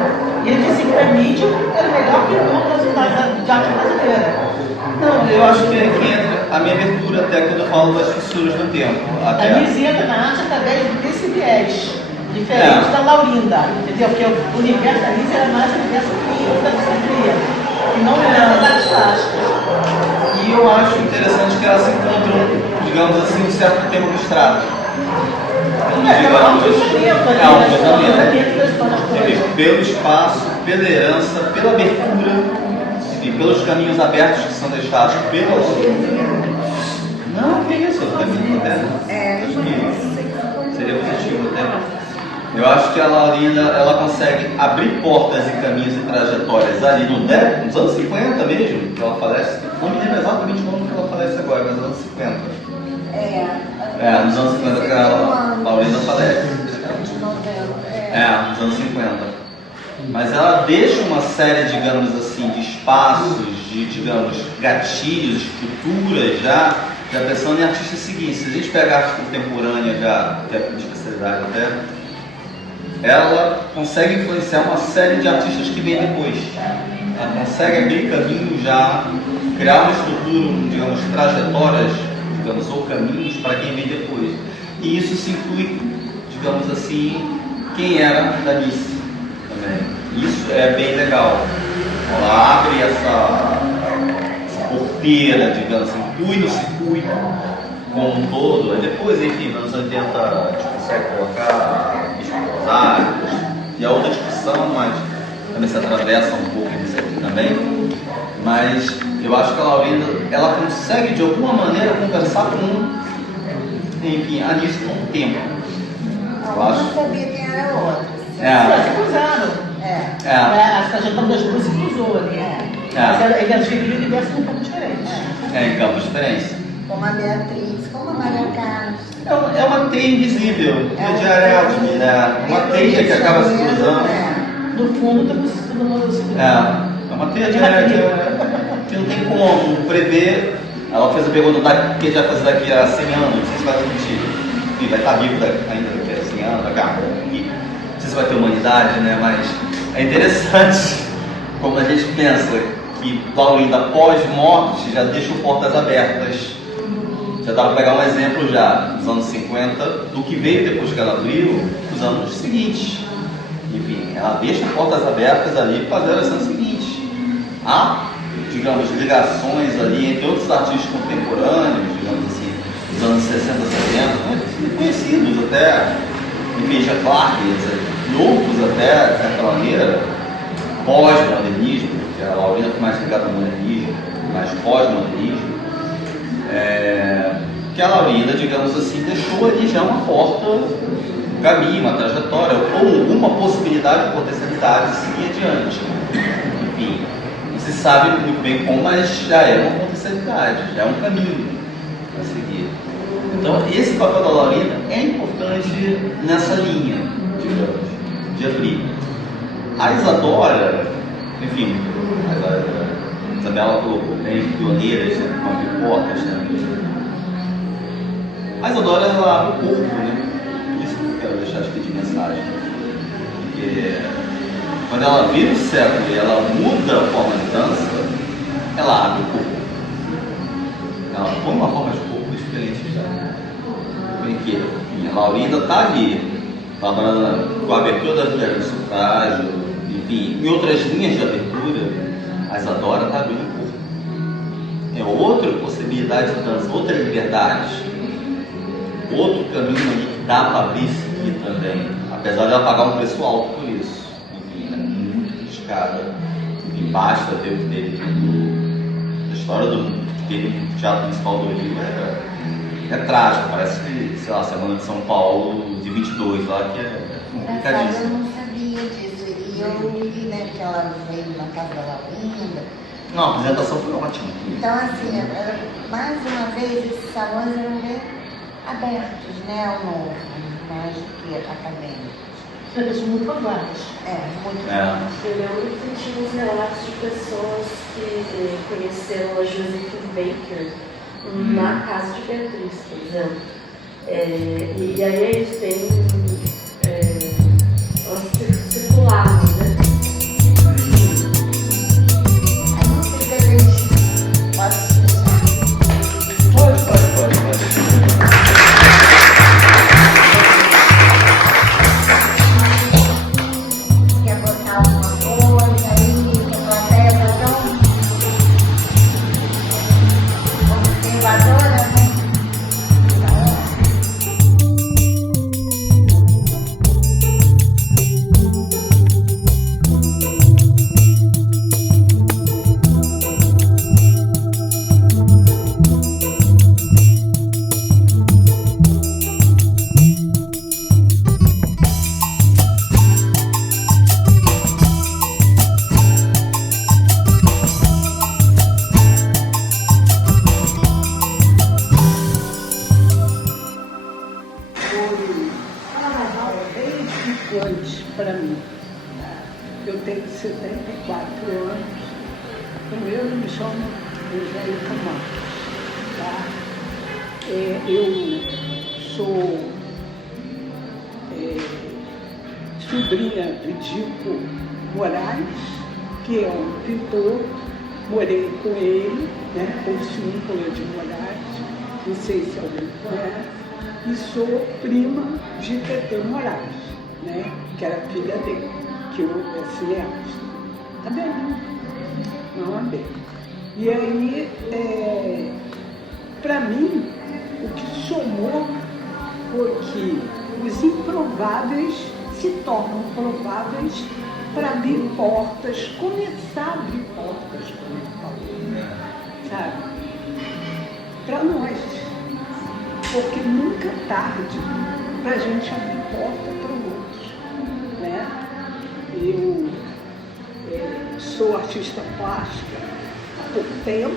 E ele disse que a mídia era melhor que o mundo de arte brasileira. Não, eu acho que aqui entra a minha abertura até quando eu falo das fissuras do tempo. A Nise entra na arte através desse viés, diferente da Laurinda, entendeu? Porque o universo da Nise era mais o universo clínico da psiquiatria, e não era das artes plásticas. E eu acho interessante que elas encontram, digamos assim, um certo tempo abstrato. Pelo espaço, pela herança, pela abertura e pelos caminhos abertos que são deixados pela. Não, que isso, eu também acho que seria positivo até. Eu acho que a Laurinda, ela consegue abrir portas e caminhos e trajetórias ali nos anos 50 mesmo, que ela falece. Não me lembro exatamente como que ela falece agora, mas nos anos 50. Nos anos 50 que a Laurinda falece. Nos anos 50. Mas ela deixa uma série, digamos assim, de espaços, de, digamos, gatilhos, estruturas já pensando em artistas seguintes. Se a gente pegar a arte contemporânea já, que é a especialidade até, ela consegue influenciar uma série de artistas que vêm depois. Ela consegue abrir caminho já, criar uma estrutura, digamos, trajetórias, digamos, ou caminhos para quem vem depois. E isso se inclui, digamos assim, quem era da Nise também. Isso é bem legal. Ela abre essa porta inteira, digamos assim, inclui no circuito como um todo. Aí depois, enfim, nos anos 80 a gente consegue colocar escusórios e a outra discussão, mas também se atravessa um pouco disso aqui também. Mas eu acho que a Laurinda, ela consegue de alguma maneira conversar com, enfim, a Nisso com o tempo. Eu acho. não sabia quem era o outro. Se cruzaram. A trajetória das duas se cruzou ali. Mas eles viviam em universos um pouco diferentes. Em campos diferentes. Como a Beatriz, como a Maria Carlos. É uma teia invisível, de Ariadne, né? Uma teia que acaba se cruzando. No fundo, todo mundo se cruza. É uma teia de Ariadne que não tem como prever. Ela fez a pergunta o que a gente vai fazer daqui a 100 anos, não sei se vai transmitir. Enfim, vai estar vivo ainda daqui a 100 anos, daqui a pouco. Não sei se vai ter humanidade, né? Mas é interessante como a gente pensa que Laurinda pós-morte já deixa portas abertas. Já dá para pegar um exemplo já dos anos 50 do que veio depois que ela abriu, os anos seguintes. Enfim, ela deixa portas abertas ali para as gerações seguintes. Há, digamos, ligações ali entre outros artistas contemporâneos, digamos assim, dos anos 60, 70, conhecidos até, enfim, já Clark, outros até, de certa maneira, pós-modernismo, que a Laurinda foi mais ligada ao modernismo, mais pós-modernismo, que a Laurinda, digamos assim, deixou ali já uma porta, um caminho, uma trajetória, ou alguma possibilidade, potencialidade de seguir adiante. Enfim, não se sabe muito bem como, mas já é uma potencialidade, já é um caminho a seguir. Então, esse papel da Laurinda é importante nessa linha, digamos, de abrir. A Isadora, enfim, a Isabela colocou bem, pioneiras, né, com abrir portas, né? A Isadora, ela abre o corpo, né? Isso que eu quero deixar aqui de mensagem. Porque quando ela vira o século e ela muda a forma de dança, ela abre o corpo. Ela põe uma forma de corpo diferente já. Brinquedo. A Laurinda está ali, trabalhando com a abertura das mulheres do sufrágio, enfim, em outras linhas de abertura. A Isadora está abrindo o corpo. É outra possibilidade de dança, outra liberdade. Outro caminho ali que dá para abrir e seguir também, apesar de ela pagar um preço alto por isso. Enfim, é muito criticada. Enfim, basta ver o que teve a história que teve no Teatro Municipal do Rio é trágico, parece que, sei lá, a Semana de São Paulo de 22 lá, que é complicadíssimo. Eu não sabia disso. E eu vi, né, que ela veio na casa da Laurinda. Não, a apresentação foi ótima. Então, assim, mais uma vez, esses salões eram bem abertos, né, ao novo, mais do que acadêmicos. São muito vanguardas. Muito Eu lembro que tinha uns relatos de pessoas que conheceram a Josephine Baker na casa de Beatriz, por exemplo. E aí eles têm elas circulavam, né? Aí não sei se a gente pode explicar. Pode. Quer botar alguma coisa aí, que a plateia tá tão conservadora, né? Para mim. Eu tenho 74 anos, eu me chamo Angélica Marques. Tá? Eu sou sobrinha do Dico Moraes, que é um pintor. Morei com ele, né, com o Cíncola de Moraes, não sei se alguém conhece, e sou prima de Tetê Moraes, né, que era filha dele, que é cineasta. Tá bem, não é bem. E aí, para mim, o que somou foi que os improváveis se tornam prováveis para abrir portas, começar a abrir portas, como ele falou, sabe? Para nós. Porque nunca é tarde para a gente abrir porta para o outro, né? Eu sou artista plástica há pouco tempo,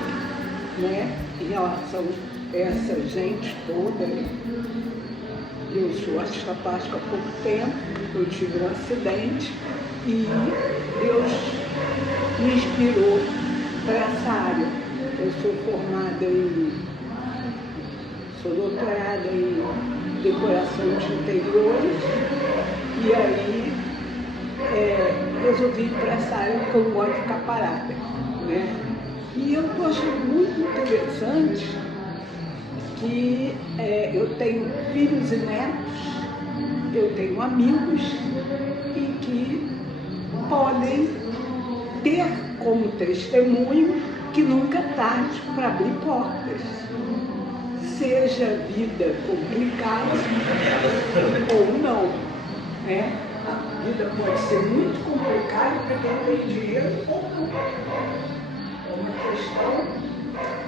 né? Em relação a essa gente toda. Eu sou artista plástica há pouco tempo, eu tive um acidente e Deus me inspirou para essa área. Eu sou formada sou doutorada em decoração de interiores e aí resolvi ir para essa área porque eu não gosto de ficar parada, né? E eu estou achando muito interessante que eu tenho filhos e netos, eu tenho amigos e que podem ter como testemunho que nunca é tarde para abrir portas. Seja vida complicada ou não, né? A vida pode ser muito complicada para quem tem dinheiro ou não. É uma questão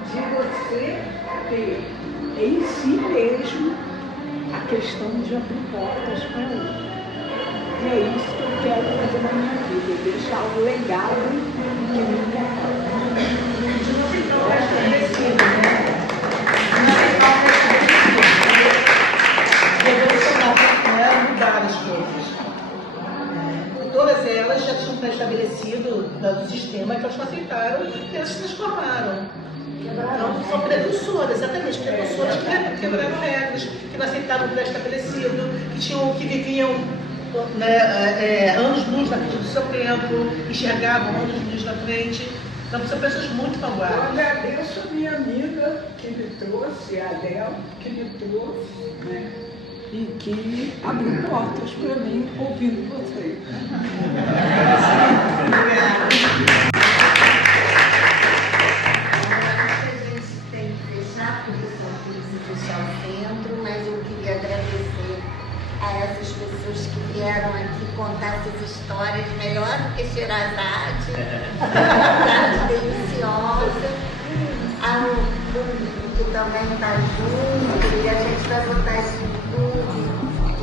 de você ter em si mesmo a questão de abrir portas para o outro. E é isso que eu quero fazer na minha vida, deixar um legado que nunca acaba. De novidade, mudar as coisas. Todas elas já tinham pré-estabelecido do sistema que elas não aceitaram e elas se transformaram. Então, são precursoras, exatamente, precursoras que quebraram regras, que não aceitavam o pré-estabelecido, que viviam anos-luz na frente do seu tempo, enxergavam anos-luz na frente. Então, são pessoas muito magoadas. Eu agradeço a minha amiga que me trouxe, a Adel, que me trouxe, né? E que abriu portas para mim ouvindo vocês. A gente tem que fechar, por isso eu quis fechar o centro, mas eu queria agradecer a essas pessoas que vieram aqui contar essas histórias melhor do que Sherazade, tarde deliciosa, ao público que também está junto, e a gente vai botar isso no YouTube,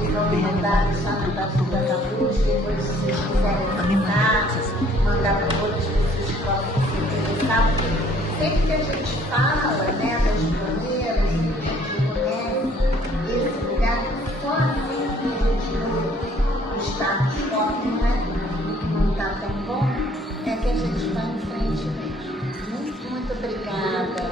e vamos mandar no chão da Fuga da Luz, depois se vocês quiserem mandar para outras pessoas que possam se interessar, porque sempre que a gente fala, né, das pioneiras, sempre que a gente conhece esse lugar, só assim que a gente muda o status quo, não está tão bom, é que a gente vai em frente mesmo. Muito, muito obrigada.